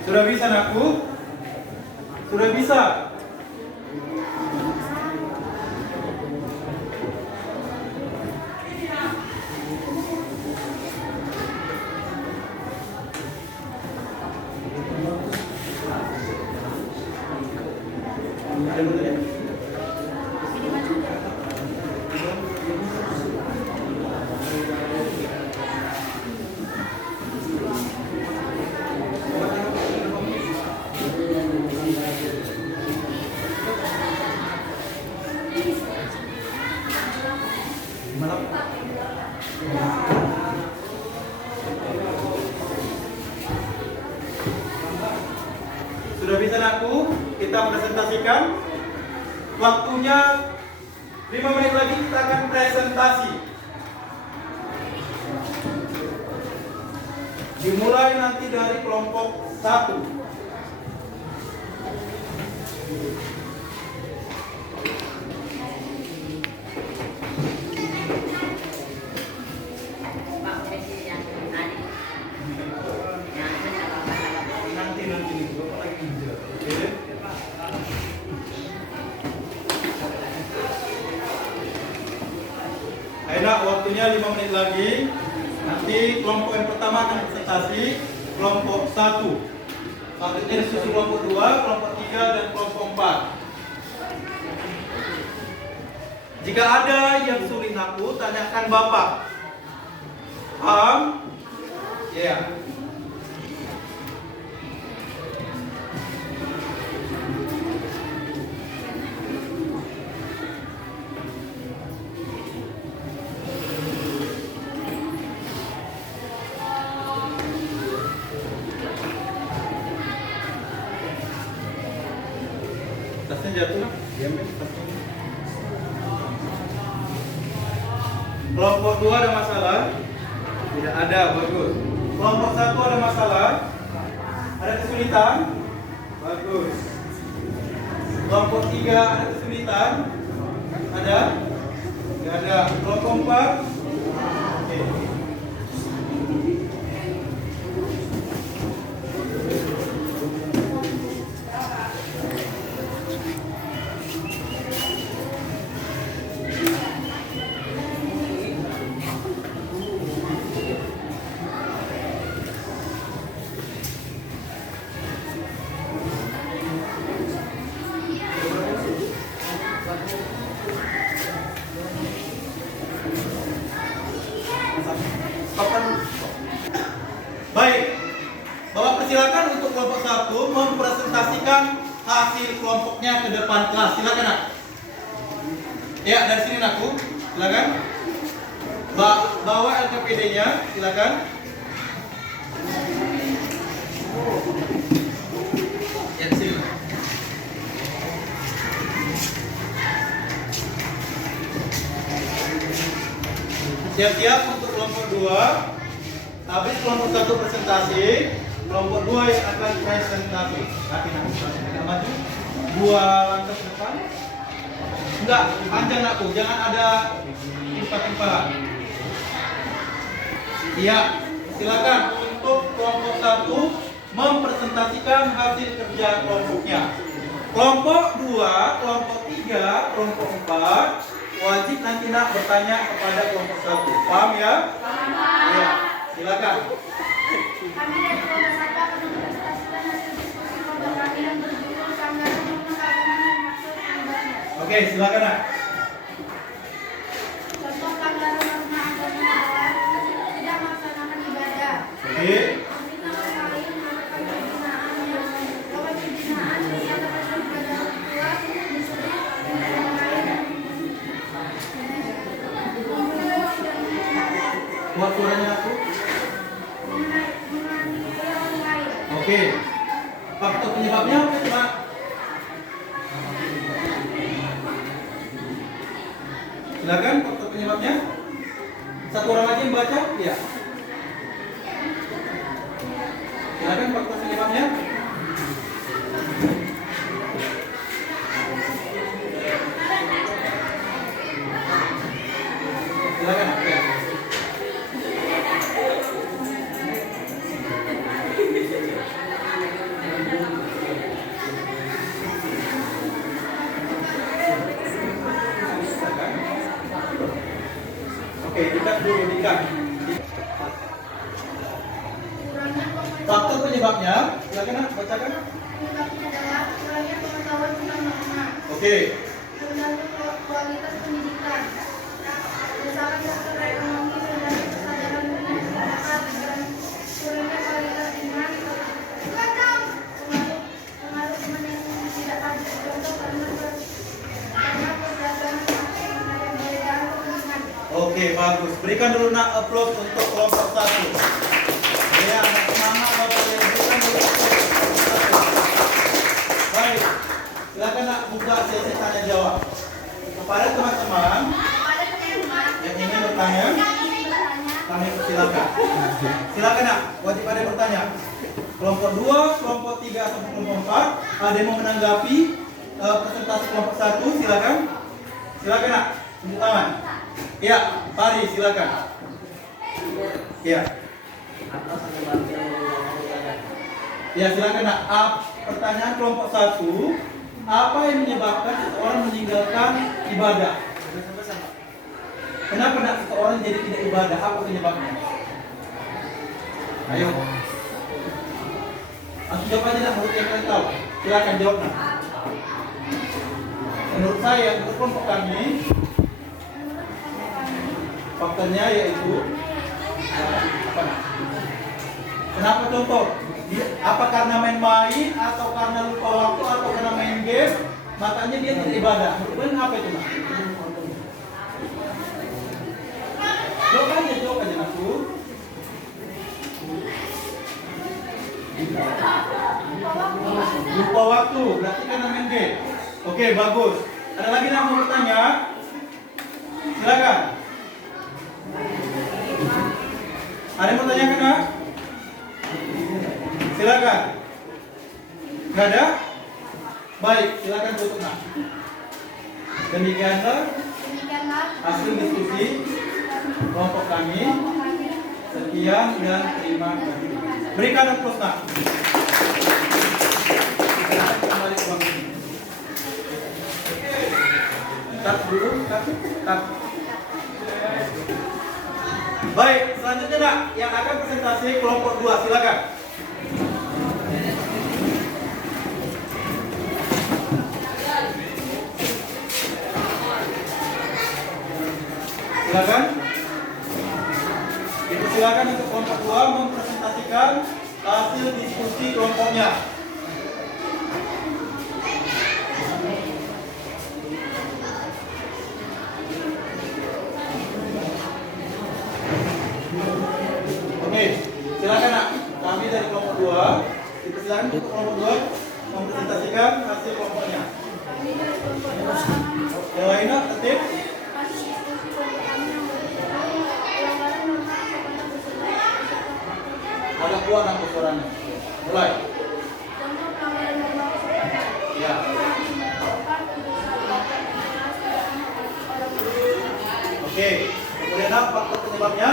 Sudah bisa nakku? Sudah bisa? Sudah bisa nakku? Kita presentasikan. Waktunya 5 menit lagi kita akan presentasi. Dimulai nanti dari kelompok 1. Enak, waktunya 5 menit lagi. Nanti kelompok yang pertama akan presentasi, kelompok 1. Selanjutnya disusul kelompok 2, kelompok 3, dan kelompok 4. Jika ada yang sulit aku, tanyakan Bapak. Paham? Ya. Tasnya jatuh, diambil tasnya. Kelompok 2 ada masalah? Tidak ada, bagus. Kelompok 1 ada masalah? Ada kesulitan? Bagus. Kelompok 3 ada kesulitan? Ada? Nggak ada. Kelompok 4? Oke. Baik, Bapak persilakan untuk kelompok 1 mempresentasikan hasil kelompoknya ke depan kelas. Silakan nak. Ya, dari sini nakku. Silakan. Bawa LKPD-nya, silakan. Ya, di sini. Siap-siap untuk kelompok 2. Habis kelompok 1 presentasi, kelompok 2 yang akan presentasi. Kaki nak maju. 2 langkah ke depan. Enggak, panjang nakku, jangan ada timpa-timpa. Iya, silakan untuk kelompok 1 mempresentasikan hasil kerja kelompoknya. Kelompok 2, kelompok 3, kelompok 4 wajib nanti nak bertanya kepada kelompok 1. Paham ya? Paham. Iya, silakan. Kami dari kelompok 1 akan mempresentasikan hasil diskusi kelompok kami yang berjudul Pelanggaran Norma Keagamaan dan Maksud Penyebabnya. Oke, silakan nak. Contoh pelanggaran norma agama adalah tidak melaksanakan ibadah. Oke. Memberikan orang lain melakukan pembinaan serta berbuat kepada orang tua, disuruh orang lain. Buat suaranya aku. Oke. Faktor penyebabnya apa coba? Silakan faktor penyebabnya. Satu orang aja yang baca? Ya. Silakan faktor penyebabnya. Silakan. Ya. Oke, dikat dulu, dikat. Faktor penyebabnya, silakan nak, bacakan. Penyebabnya adalah kurangnya pengetahuan tentang norma. Oke. Rendahnya kualitas pendidikan, desakan faktor ekonomi, rendahnya kesadaran dunia masyarakat, dan kurangnya kualitas iman, pengaruh teman yang tidak hadir, contoh karena perdagangan makin perbedaan pemahaman. Oke, bagus. Berikan dulu nak applause untuk kelompok 1. Ya, anak semangat Bapak ya. Berikan dulu applause untuk kelompok 1. Baik. Silakan nak buka sesi tanya jawab. Kepada teman-teman yang ingin bertanya, kami persilakan. Silakan nak, wajib ada yang bertanya. Kelompok 2, kelompok 3 atau kelompok 4, ada yang mau menanggapi presentasi kelompok 1, silakan. Silakan nak, tunjuk tangan. Ya, Pari, silakan. Ya. Ya, silakan nak. Pertanyaan kelompok 1, apa yang menyebabkan seseorang meninggalkan ibadah? Kenapa nak seseorang jadi tidak ibadah? Apa penyebabnya? Ayo. Langsung jawab aja nak, menurut yang kalian tahu. Silakan jawab nak. Menurut saya, menurut kelompok kami, faktornya yaitu apa nak? Kenapa contoh? Apa karena main-main atau karena lupa waktu atau karena main game? Makanya dia tidak ibadah. Menurut apa itu nak? Jawab aja aku. Lupa waktu, berarti karena main game. Oke, bagus. Ada lagi yang mau bertanya? Silakan. Ada yang mau tanyakan nak? Silakan. Nggak ada? Baik, silakan tutup nak. Demikianlah Demikianlah hasil diskusi kelompok kami. kelompok kami. Sekian dan terima kasih. Berikan aplaus nak. Silakan kembali ke ruang ini. Cut dulu, cut. Baik, selanjutnya nak yang akan presentasi kelompok 2, silakan. Silakan. Dipersilakan untuk kelompok 2 mempresentasikan hasil diskusi kelompoknya. Oke, silakan nak. Kami dari kelompok 2 dipersilakan untuk kelompok 2 mempresentasikan hasil kelompoknya. Kami dari kelompok 2 akan Yang lainnya tertib. hasil diskusi kelompok kami yang berjudul pelanggaran norma kesopanan beserta Ada kuat nak suaranya. Mulai. contoh pelanggaran norma kesopanan. Ya. Oke. Kemudian apa faktor penyebabnya?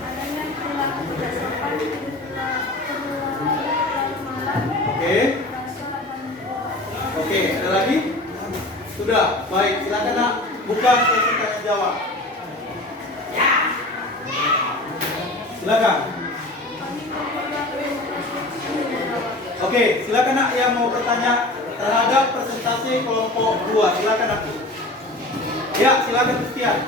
Adanya perilaku tidak sopan, terlalu malam, Oke. rasa akan Oke, ada lagi? Sudah, baik. Silakan nak buka sesi tanya jawab. Silakan. Oke, silakan nak yang mau bertanya terhadap presentasi kelompok 2. Silakan nak. Ya, silakan Christian.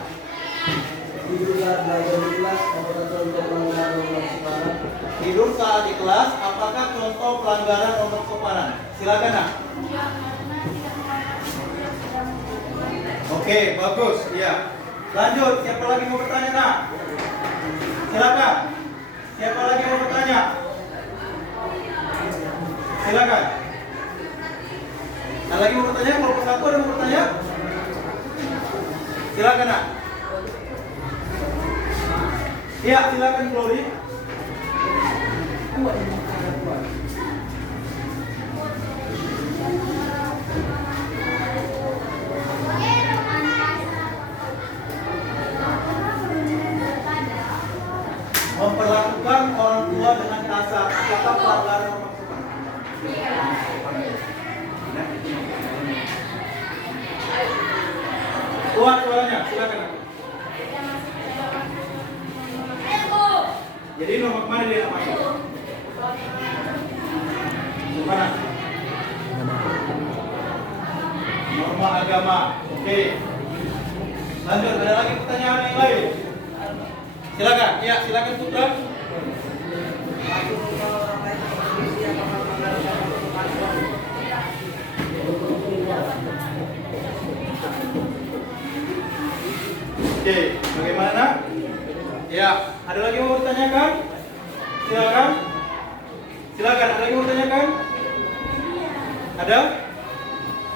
Tidur saat belajar di kelas, apakah contoh pelanggaran norma kesopanan? Tidur saat di kelas, apakah contoh pelanggaran norma kesopanan? Silakan nak. dia karena tidak mematuhi yang sedang dilakukan. Oke, bagus. Ya. Lanjut, siapa lagi mau bertanya nak? Silakan. Siapa lagi mau bertanya? Silakan. Ada lagi mau bertanya? Kelompok 1 ada mau bertanya? Silakan nak. Iya, silakan Glory. Memperlakukan orang tua dengan kasar, apakah pelanggaran norma kesopanan? Kuat suaranya, silakan. Jadi norma kemana dia masuk? Mana? Norma agama. Oke. Lanjut, ada lagi pertanyaan yang lain? Silakan. Ya, silakan Putra. Oke, bagaimana? Ya, ada lagi yang mau ditanyakan? Silakan. Silakan, ada lagi yang mau ditanyakan? Ada?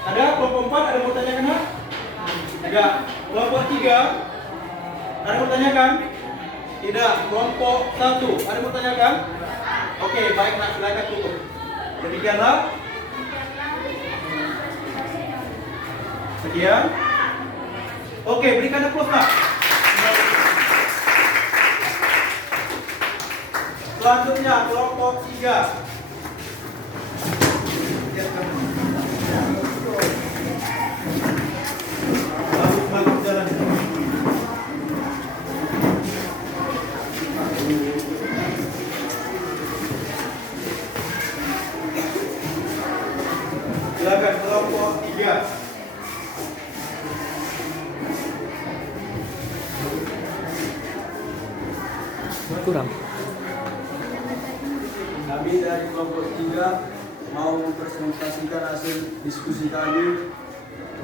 Ada? Kelompok 4 ada yang mau ditanyakan? Nak? Tidak. Kelompok 3 ada yang mau ditanyakan? Tidak. Kelompok 1 ada yang mau ditanyakan? Oke, baik nak, silakan tutup. Demikianlah. Sekian. Oke, berikan aplaus nak. Selanjutnya kelompok 3. Bagus jalan. Silakan kelompok 3. Kurang. Kami dari kelompok 3 mau mempresentasikan hasil diskusi kami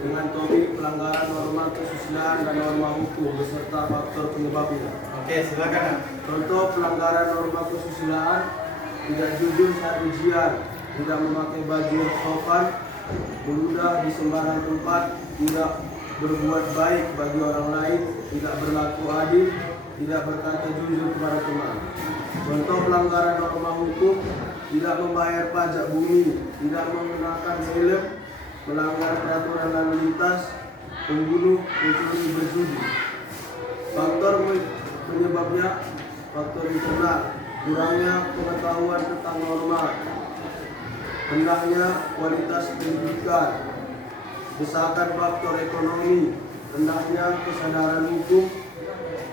dengan topik pelanggaran norma kesusilaan dan norma hukum beserta faktor penyebabnya. Oke, silakan. Contoh pelanggaran norma kesusilaan: tidak jujur saat ujian, tidak memakai baju yang sopan, meludah di sembarang tempat, tidak berbuat baik bagi orang lain, tidak berlaku adil, tidak berkata jujur kepada teman. Contoh pelanggaran norma hukum: tidak membayar pajak bumi, tidak menggunakan helm, melanggar peraturan lalu lintas, pembunuh, pencuri, berjudi. Faktor penyebabnya faktor internal, kurangnya pengetahuan tentang norma, rendahnya kualitas pendidikan, desakan faktor ekonomi, rendahnya kesadaran hukum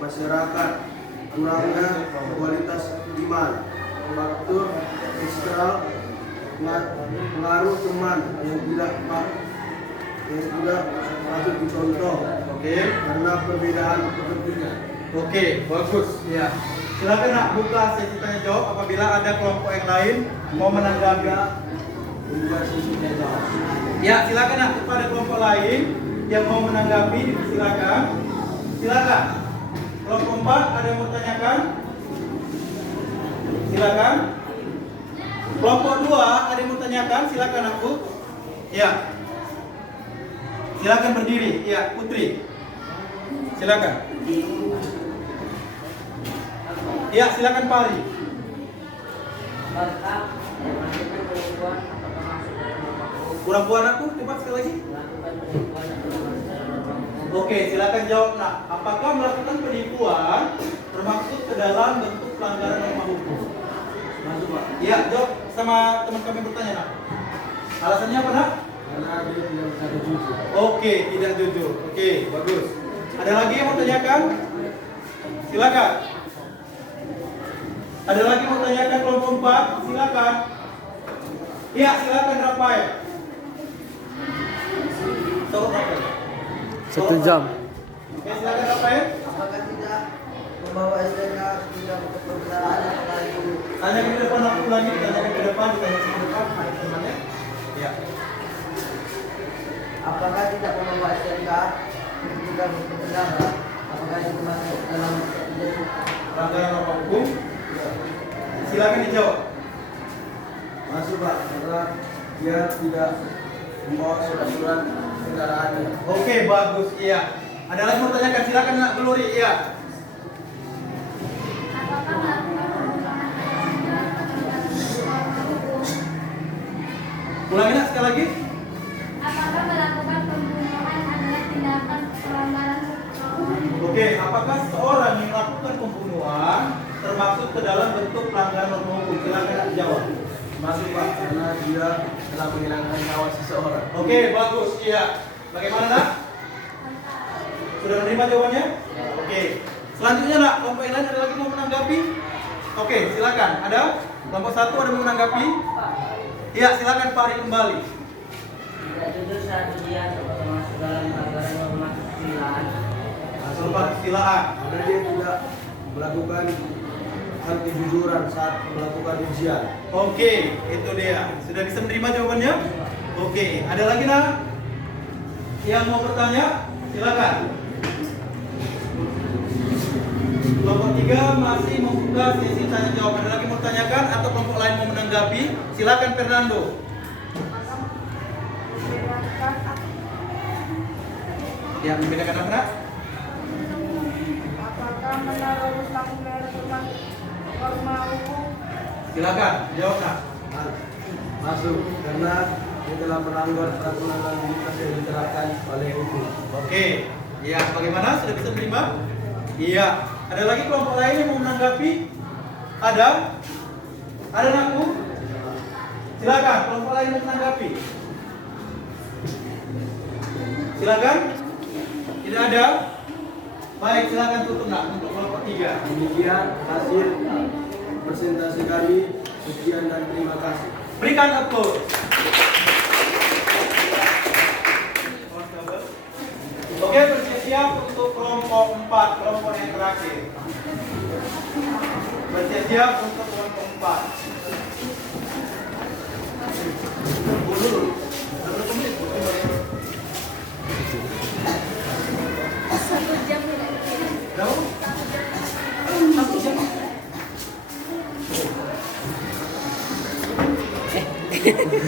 masyarakat, kurangnya kualitas iman, faktor eksternal, pengaruh teman yang tidak patut dicontoh, karena perbedaan kepentingan. Oke, bagus. Ya. Silakan nak buka sesi tanya jawab apabila ada kelompok yang lain mau menanggapi. Bukan sisi jawab. Ya, silakan nak kepada kelompok lain yang mau menanggapi, silakan. Silakan. Kelompok 4 ada yang mau tanyakan? Silakan. Kelompok 2 ada yang mau tanyakan? Silakan aku. Ya. Silakan berdiri. Ya, Putri. Silakan. Ya, silakan Pari. Apakah melakukan penipuan atau masuk dalam norma hukum? Kurang puan aku, coba sekali lagi. Melakukan penipuan atau masuk dalam norma hukum? Oke, silakan jawab nak. Apakah melakukan penipuan termasuk ke dalam bentuk pelanggaran norma hukum? Masuk Pak. Ya, jawab sama teman kami bertanya nak. Alasannya apa nak? Karena dia tidak bisa jujur. Oke, tidak jujur. Oke, bagus. Ada lagi yang mau tanyakan? Silakan. Ada lagi yang mau tanyakan kelompok 4? Silakan. Iya, silakan Rafael. Sorot Rafael. 1 jam. Oke, silakan Rafael. Apakah tidak membawa STNK tidak untuk perusahaan apakah itu Tanya ke depan, aku ulangi. Tanya ke depan, ditanya ke depan. Ayo temannya. Ya. apakah tidak membawa STNK tidak untuk negara apakah itu termasuk dalam Pelanggaran norma hukum. Silakan dijawab. Masuk Pak, karena dia tidak membawa surat-surat kendaraannya. Oke, bagus. Iya. Ada lagi mau tanyakan? Silakan nak Glory. Iya. Apakah melakukan pembunuhan Ulangi nak sekali lagi. Apakah melakukan pembunuhan adalah tindakan pelanggaran hukum? Oke, apakah seorang yang melakukan pembunuhan termasuk ke dalam bentuk pelanggaran norma hukum? Silakan nak jawab. Masuk Pak, karena dia telah menghilangkan nyawa seseorang. Oke, bagus. Iya. Bagaimana nak? Sudah menerima jawabannya? Oke. Selanjutnya nak, kelompok yang lain ada lagi mau menanggapi? Oke, silakan. Ada? Kelompok 1 ada mau menanggapi? Iya, silakan Pari kembali. tidak jujur saat ujian atau termasuk dalam pelanggaran norma kesusilaan? Berupa kesilaan. Karena dia tidak melakukan hal kejujuran saat melakukan ujian. Oke, itu dia. Sudah bisa menerima jawabannya? Oke, ada lagi nak? Yang mau bertanya? Silakan. Kelompok 3 masih membuka sesi tanya jawab. Ada lagi mau tanyakan atau kelompok lain mau menanggapi? Silakan Fernando. Ya, membedakan apa nak? Apakah menaruh lampu merah termasuk norma hukum? Silakan, jawab nak. Masuk, karena dia telah melanggar peraturan lalu lintas yang diterapkan oleh hukum. Oke, ya bagaimana? Sudah bisa menerima? Iya. Ada lagi kelompok lain yang mau menanggapi? Ada? Ada nakku? Silakan, kelompok lain mau menanggapi? Silakan. Tidak ada? Baik, silakan tutup nak untuk kelompok 3. Demikian hasil presentasi kami. Sekian dan terima kasih. Berikan applause. Oke, bersiap-siap untuk kelompok 4, kelompok yang terakhir. Bersiap-siap untuk kelompok 4.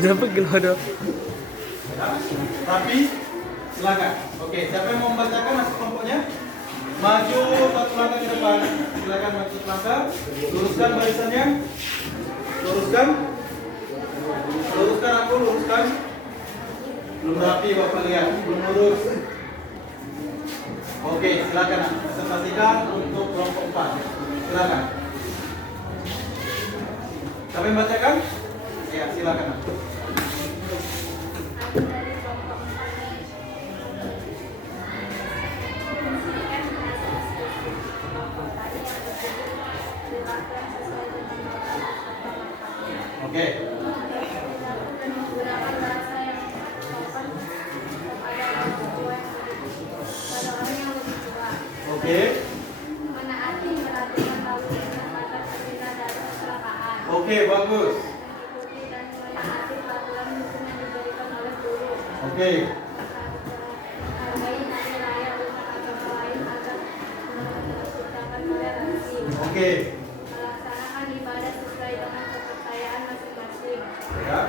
Dapat gelodo. Tapi silakan. Oke, siapa yang mau membacakan masuk kelompoknya? Maju satu langkah ke depan. Silakan maju satu langkah. Luruskan barisannya. Luruskan. Belum rapi Bapak lihat, belum lurus. Oke, silakan nak. Presentasikan untuk kelompok 4. Silakan. Siapa yang bacakan? Ya, silakan nak. Oke. Oke. Menaati peraturan lalu lintas agar terhindar dari kecelakaan. Oke, bagus. Mengikuti dan menaati peraturan hukum yang diberikan oleh guru. Oke. Menghargai hari raya umat agama lain agar menciptakan toleransi. Oke. Melaksanakan ibadah sesuai dengan kepercayaan masing-masing. Ya.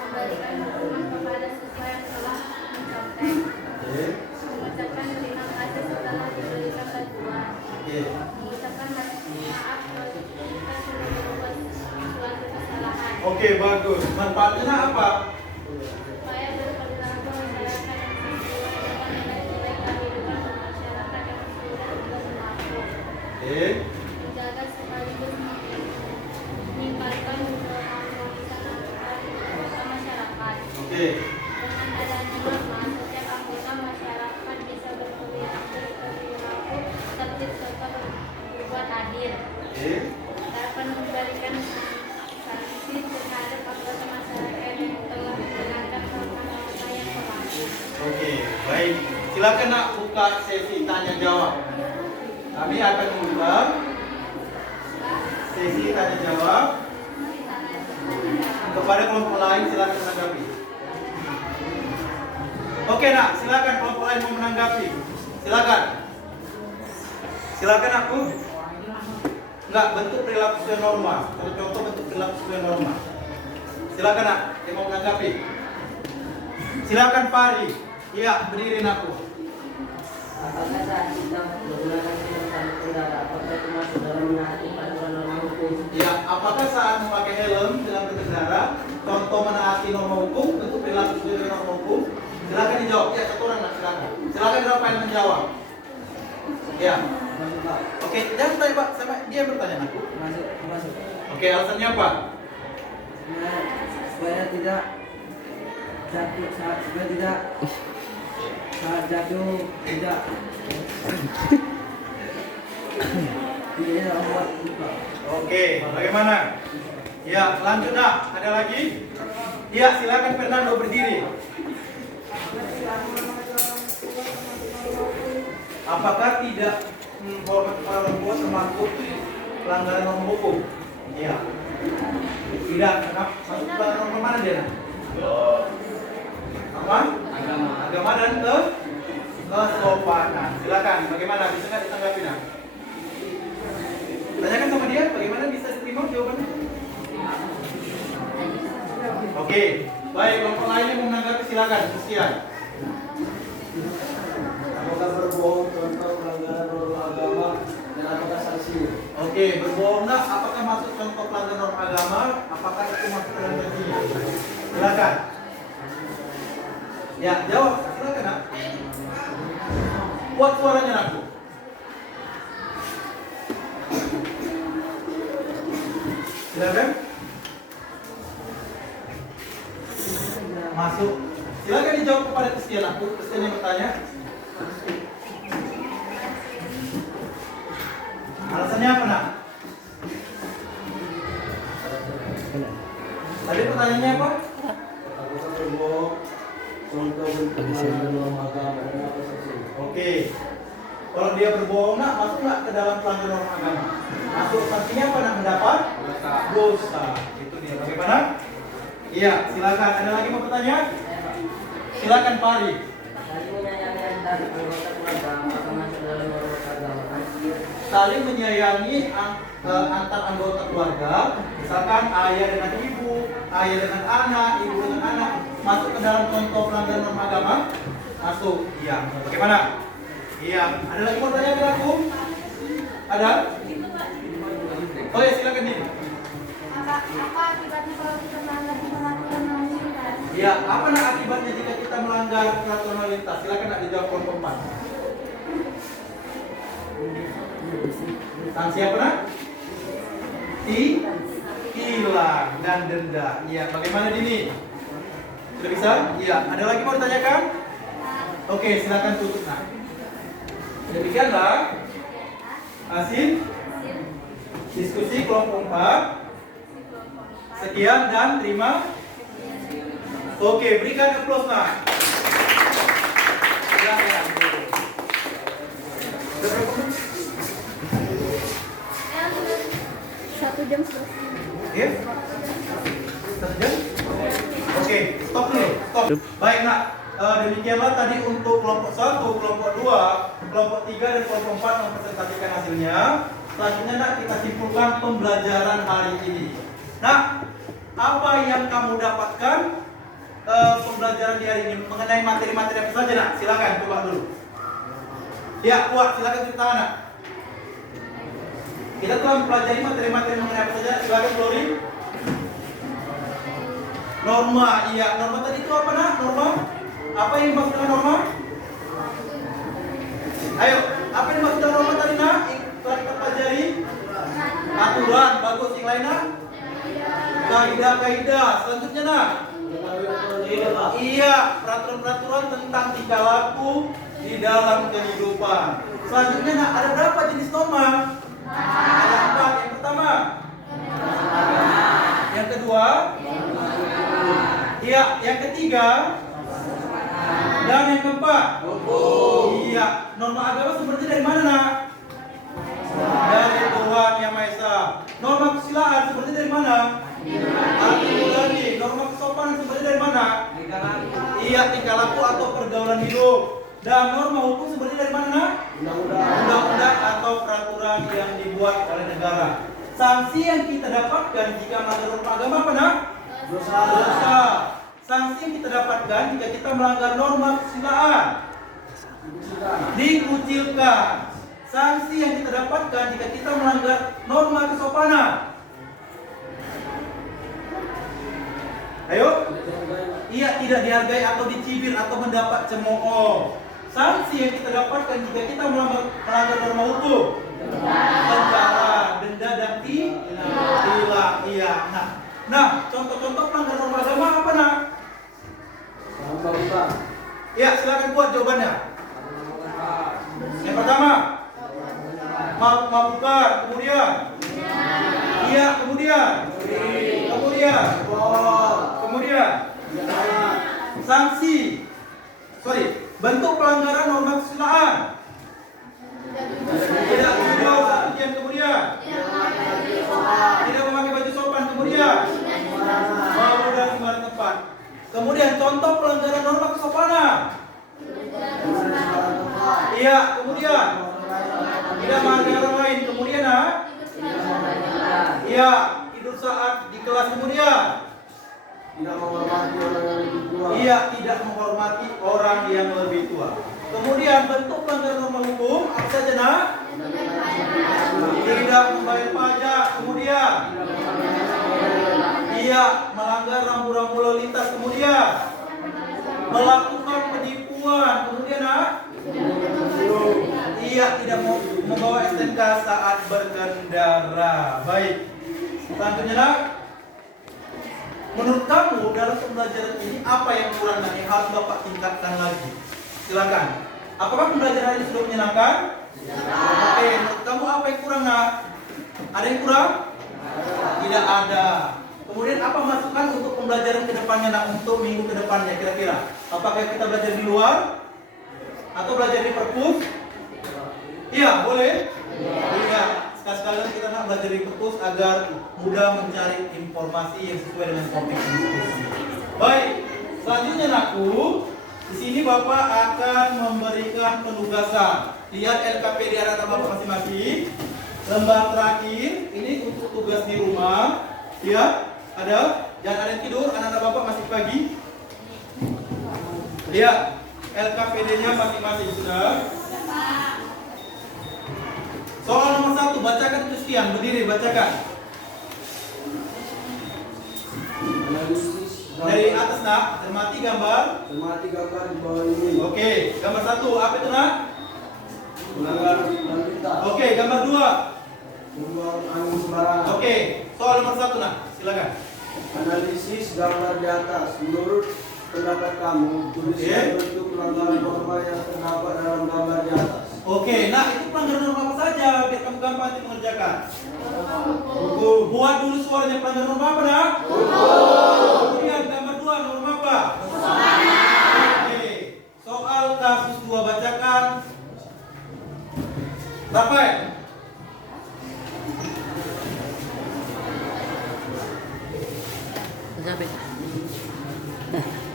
Memberikan hukuman kepada siswa yang telah mencontek. Oke. Mengucapkan terima kasih setelah diberikan bantuan. Oke. Mengucapkan maaf jika sudah berbuat suatu kesalahan. Oke, bagus. Manfaatnya apa? Supaya berperilaku masyarakat yang sesuai dengan nilai-nilai kehidupan masyarakat yang sudah berlaku. Oke. Menjaga sekaligus meningkatkan keharmonisan antar masyarakat. Oke. Dengan adanya norma, setiap anggota masyarakat bisa berperilaku tertib serta berbuat adil. Oke. Dapat memberikan sanksi terhadap anggota masyarakat yang telah melanggar norma-norma yang berlaku. Oke, baik. Silakan nak buka sesi tanya jawab. Kami akan mengulang sesi tanya jawab kepada kelompok lain. Silakan menanggapi. Oke nak, silakan kelompok lain mau menanggapi. Silakan. Silakan aku. Enggak, bentuk perilaku sesuai norma. Contoh bentuk perilaku sesuai norma. Silakan nak, yang mau menanggapi. Silakan Fari. Iya, berdiri aku. Apakah saat kita menggunakan sarung kendara, apakah itu masuk dalam menaati peraturan norma hukum? Ya, apakah saat memakai helm dalam berkendara, contoh menaati norma hukum, bentuk perilaku sesuai dengan norma hukum? Silakan dijawab. Ya, satu orang nak, silakan. Silakan Rafael menjawab. Ya. Masuk Pak. Oke, jangan tanya Pak, sama dia yang bertanya aku. Masuk. Oke, alasannya apa? Supaya tidak jatuh saat jatuh tidak tidak membuat luka. Oke, bagaimana? Ya, lanjut nak. Ada lagi? Ya, silakan Fernando berdiri. Apakah tidak menghormati orang tua termasuk pelanggaran norma hukum? Iya. Tidak, kenapa? Masuk pelanggaran norma mana dia? Apa? Agama dan kesopanan. Silakan. Bagaimana? Bisa nggak ditanggapi nak? Tanyakan sama dia. Bagaimana bisa diterima jawabannya? Oke. Baik, kelompok lainnya mau menanggapi silakan. Sekian. Apakah berbohong contoh pelanggaran norma agama dan apakah sanksi? Oke, berbohong nak? Apakah masuk contoh pelanggaran norma agama? Apakah itu masuk dalam sanksi? Silakan. Ya, jawab. Silakan nak. Kuat suaranya nak. Silakan. Masuk. Silakan dijawab kepada Christian aku. Christian yang bertanya. Alasannya apa nak? Tadi pertanyaannya apa? Apakah berbohong contoh bentuk pelanggaran norma agama dan apa sanksi? Oke. Kalau dia berbohong nak, masuk nggak ke dalam pelanggaran norma agama? Masuk, sanksinya apa nak? Mendapat dosa. Itu dia. Bagaimana? Iya, silakan. Ada lagi mau bertanya? Silakan Pari. Saling menyayangi antar anggota keluarga, apakah masuk dalam norma keagamaan? Saling menyayangi antar anggota keluarga, misalkan ayah dengan ibu, ayah dengan anak, ibu dengan anak, masuk ke dalam contoh pelanggaran norma agama? Masuk. Iya. Bagaimana? Iya. Ada lagi mau tanya ke aku? Ada? Oh ya, silakan nih. Apa akibatnya kalau kita melanggar peraturan lalu lintas? Ya, apa nak akibatnya jika kita kita melanggar peraturan lalu lintas? Silakan nak dijawab kelompok 4. Sanksi apa nak? Tilang dan denda. Iya, bagaimana Dini? Sudah bisa? Iya. Ada lagi mau ditanyakan? Oke, silakan tutup nak. Demikianlah hasil diskusi kelompok 4. Sekian dan terima. Oke, berikan aplaus nak. Silakan. Satu jam selesai. Oke. 1 jam? Oke, stop dulu. Stop. Baik nak. Demikianlah tadi untuk kelompok 1, kelompok 2, kelompok 3 dan kelompok 4 mempresentasikan hasilnya. Selanjutnya nak kita simpulkan pembelajaran hari ini. Nah, apa yang kamu dapatkan pembelajaran di hari ini mengenai materi-materi apa saja nak? Silakan coba dulu. Ya, kuat. Silakan cerita nak. Kita telah mempelajari materi-materi mengenai apa saja. Silakan Glory. Norma, iya. Norma tadi itu apa nak? Norma? Apa yang dimaksud dengan norma? Ayo, apa yang dimaksud dengan norma tadi nak? Telah kita pelajari. Aturan, bagus. Yang lain nak? Kaidah-kaidah. Selanjutnya nak? Iya, peraturan-peraturan tentang tingkah laku di dalam kehidupan. Selanjutnya nak, ada berapa jenis norma? Ada 4. Yang pertama, yang kedua, iya, yang ketiga, dan yang keempat. Iya, norma agama sumbernya dari mana nak? Dari Tuhan Yang Maha Esa. Norma kesusilaan sumbernya dari mana? Al-Qur'ani. Norma kesopanan sumbernya dari mana? Iya, tingkah laku atau pergaulan hidup. Dan norma hukum sumbernya dari mana nak? Undang-undang atau peraturan yang dibuat oleh negara. Sanksi yang kita dapatkan jika melanggar norma agama apa nak? Dosa. Sanksi yang kita dapatkan jika kita melanggar norma kesusilaan, dikucilkan. Sanksi yang kita dapatkan jika kita melanggar norma kesopanan. Ayo. Iya, tidak dihargai atau dicibir atau mendapat cemooh. Sanksi yang kita dapatkan jika kita melanggar norma hukum, penjara, denda dan tilang. Iya. Nah, contoh-contoh pelanggaran norma agama apa nak? Ya, silakan buat jawabannya. Yang pertama, mabukan. Kemudian, iya. Kemudian, sanksi. Bentuk pelanggaran norma kesusilaan. Tidak jujur. Kemudian, tidak memakai baju sopan. Kemudian, malu dan sembarang tempat. Kemudian contoh pelanggaran norma kesopanan. Iya. Kemudian, tidak menghargai orang lain. Kemudian, iya, tidur saat di kelas. Kemudian, tidak menghormati orang yang lebih tua. iya, tidak menghormati orang yang lebih tua. Kemudian bentuk pelanggaran norma hukum apa saja nak? Tidak membayar pajak. Kemudian, iya, melanggar rambu-rambu lalu lintas. Kemudian, melakukan penipuan. Kemudian nak? Iya, tidak membawa STNK saat berkendara. Baik. Selanjutnya nak, menurut kamu dalam pembelajaran ini apa yang kurang dan yang harus Bapak tingkatkan lagi? Silakan. Apakah pembelajaran ini sudah menyenangkan? Oke, menurut kamu apa yang kurang nak? Ada yang kurang? Tidak ada. Kemudian apa masukan untuk pembelajaran kedepannya nak, untuk minggu kedepannya kira-kira? Apakah kita belajar di luar? Atau belajar di perpus? Iya, boleh? Iya. Sekali-sekali kita nak belajar di perpus agar mudah mencari informasi yang sesuai dengan topik diskusi. Baik, selanjutnya nakku, di sini Bapak akan memberikan penugasan. Lihat LKPD anak Bapak masing-masing. Lembar terakhir ini untuk tugas di rumah. Ya, ada. Jangan ada yang tidur, anak-anak Bapak masih pagi. Lihat LKPD-nya masing-masing sudah. Soal nomor 1, bacakan Christian, berdiri bacakan. Analisis Dari atas nak, cermati gambar. Cermati gambar di bawah ini. Oke, gambar 1 apa itu nak? Pelanggaran lalu lintas. Oke, gambar 2. Membuang angin sembarangan. Oke, soal nomor 1 nak, silakan. Analisis gambar di atas. Menurut pendapat kamu, tuliskan bentuk pelanggaran norma yang terdapat dalam gambar di atas. Oke, nah itu pelanggaran norma apa saja biar kamu gampang nanti mengerjakan. Buat dulu suaranya pelanggaran norma apa nak? Kemudian gambar 2 norma apa? Oke, soal kasus 2 bacakan. Sampai. Sampai.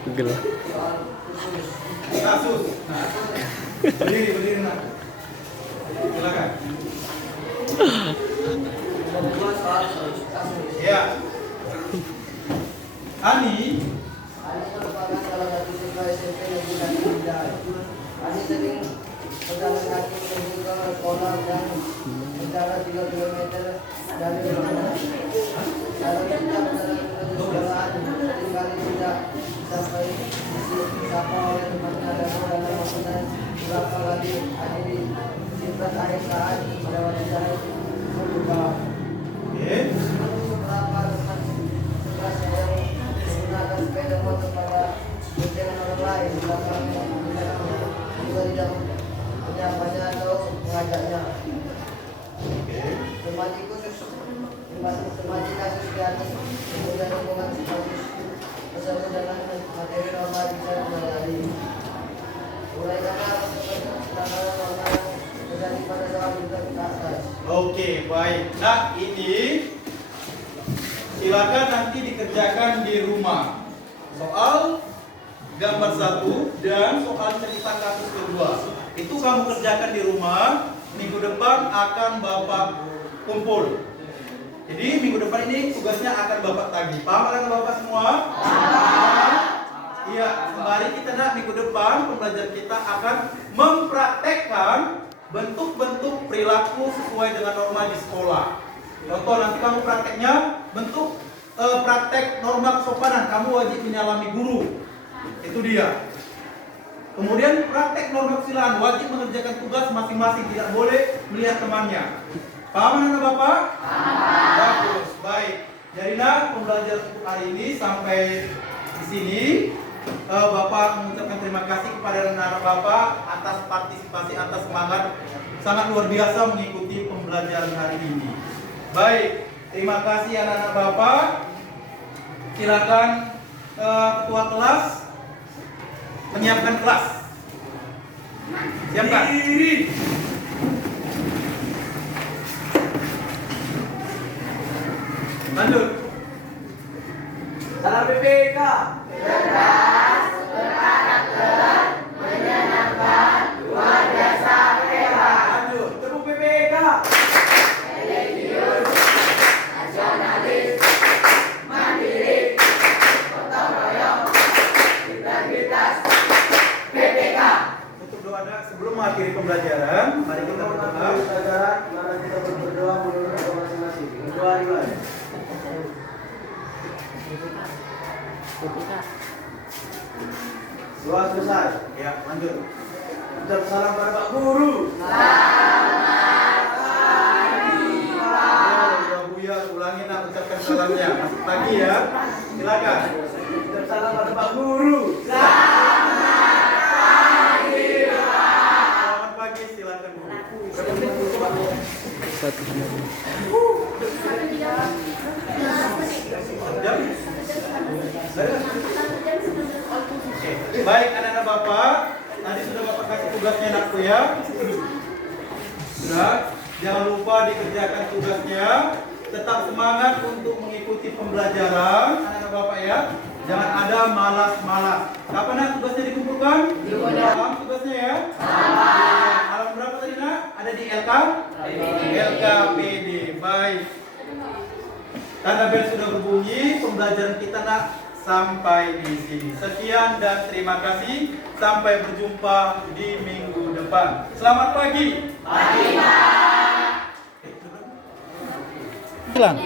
Pegel. Kasus. Nah, berdiri nak. Silakan. Ya. Ani. Ani merupakan salah satu siswa SMP negeri Tanjung Pindah. Ani sering berjalan kaki menuju ke sekolah dan berjalan 3 km dari rumahnya. Kalau tidak berjalan menuju sekolahan, seringkali tidak sampai disapa oleh temannya dan dalam waktunya berapa kali Ani disimpan akhir saat melewati jalan terbuka. Oke. Beberapa teman sekelas yang menggunakan sepeda motor pada boncengan orang lain belakangnya juga tidak menyapanya atau mengajaknya. Semati kasus di atas kemudian hubungan kasus tersebut dengan materi norma bisa mengalami. Mulai karena pelanggaran norma yang terjadi pada soal ke atas. Oke, baik. Nah, ini silakan nanti dikerjakan di rumah. Soal gambar 1 dan soal cerita kasus kedua. Itu kamu kerjakan di rumah. Minggu depan akan Bapak kumpul. Jadi minggu depan ini tugasnya akan Bapak tagih. Paham kan Bapak semua? Paham. Iya, sembari kita nak minggu depan pembelajaran kita akan mempraktekkan bentuk-bentuk perilaku sesuai dengan norma di sekolah. Contoh nanti kamu prakteknya bentuk praktek norma kesopanan, kamu wajib menyalami guru. Itu dia. Kemudian praktek norma kesusilaan, wajib mengerjakan tugas masing-masing, tidak boleh melihat temannya. Paham anak Bapak? Paham. Bagus, baik. Jadi nah pembelajaran untuk hari ini sampai di sini. Bapak mengucapkan terima kasih kepada anak Bapak atas partisipasi, atas semangat sangat luar biasa mengikuti pembelajaran hari ini. Baik, terima kasih anak-anak Bapak. Silakan ketua kelas menyiapkan kelas. Siapkan. Lanjut. Salam BPK. Lanjut. Tepuk PPK. Untuk doa sebelum mengakhiri pembelajaran, mari kita berdoa. Pelajaran, mari kita berdoa menurut agama masing-masing. Berdoa dimulai. Doa selesai. Ya, lanjut. Ucap salam pada Pak Guru. Ya, Buya, ulangi nak ucapkan salamnya. Masih pagi ya. Silakan. Ucap salam pada Pak Guru. Selamat pagi, silakan Bu. Satu jam. Jam? Baik anak-anak Bapak, tadi sudah Bapak kasih tugasnya anakku ya. Sudah, jangan lupa dikerjakan tugasnya. Tetap semangat untuk mengikuti pembelajaran anak-anak Bapak ya. Jangan ada malas-malas. Kapan nak tugasnya dikumpulkan? Paham tugasnya ya? Halaman berapa tadi nak? Ada di LKPD. Baik. Tanda bel sudah berbunyi, pembelajaran kita nak sampai di sini. Sekian dan terima kasih. Sampai berjumpa di minggu depan. Selamat pagi. Pagi, Pak. Hilang.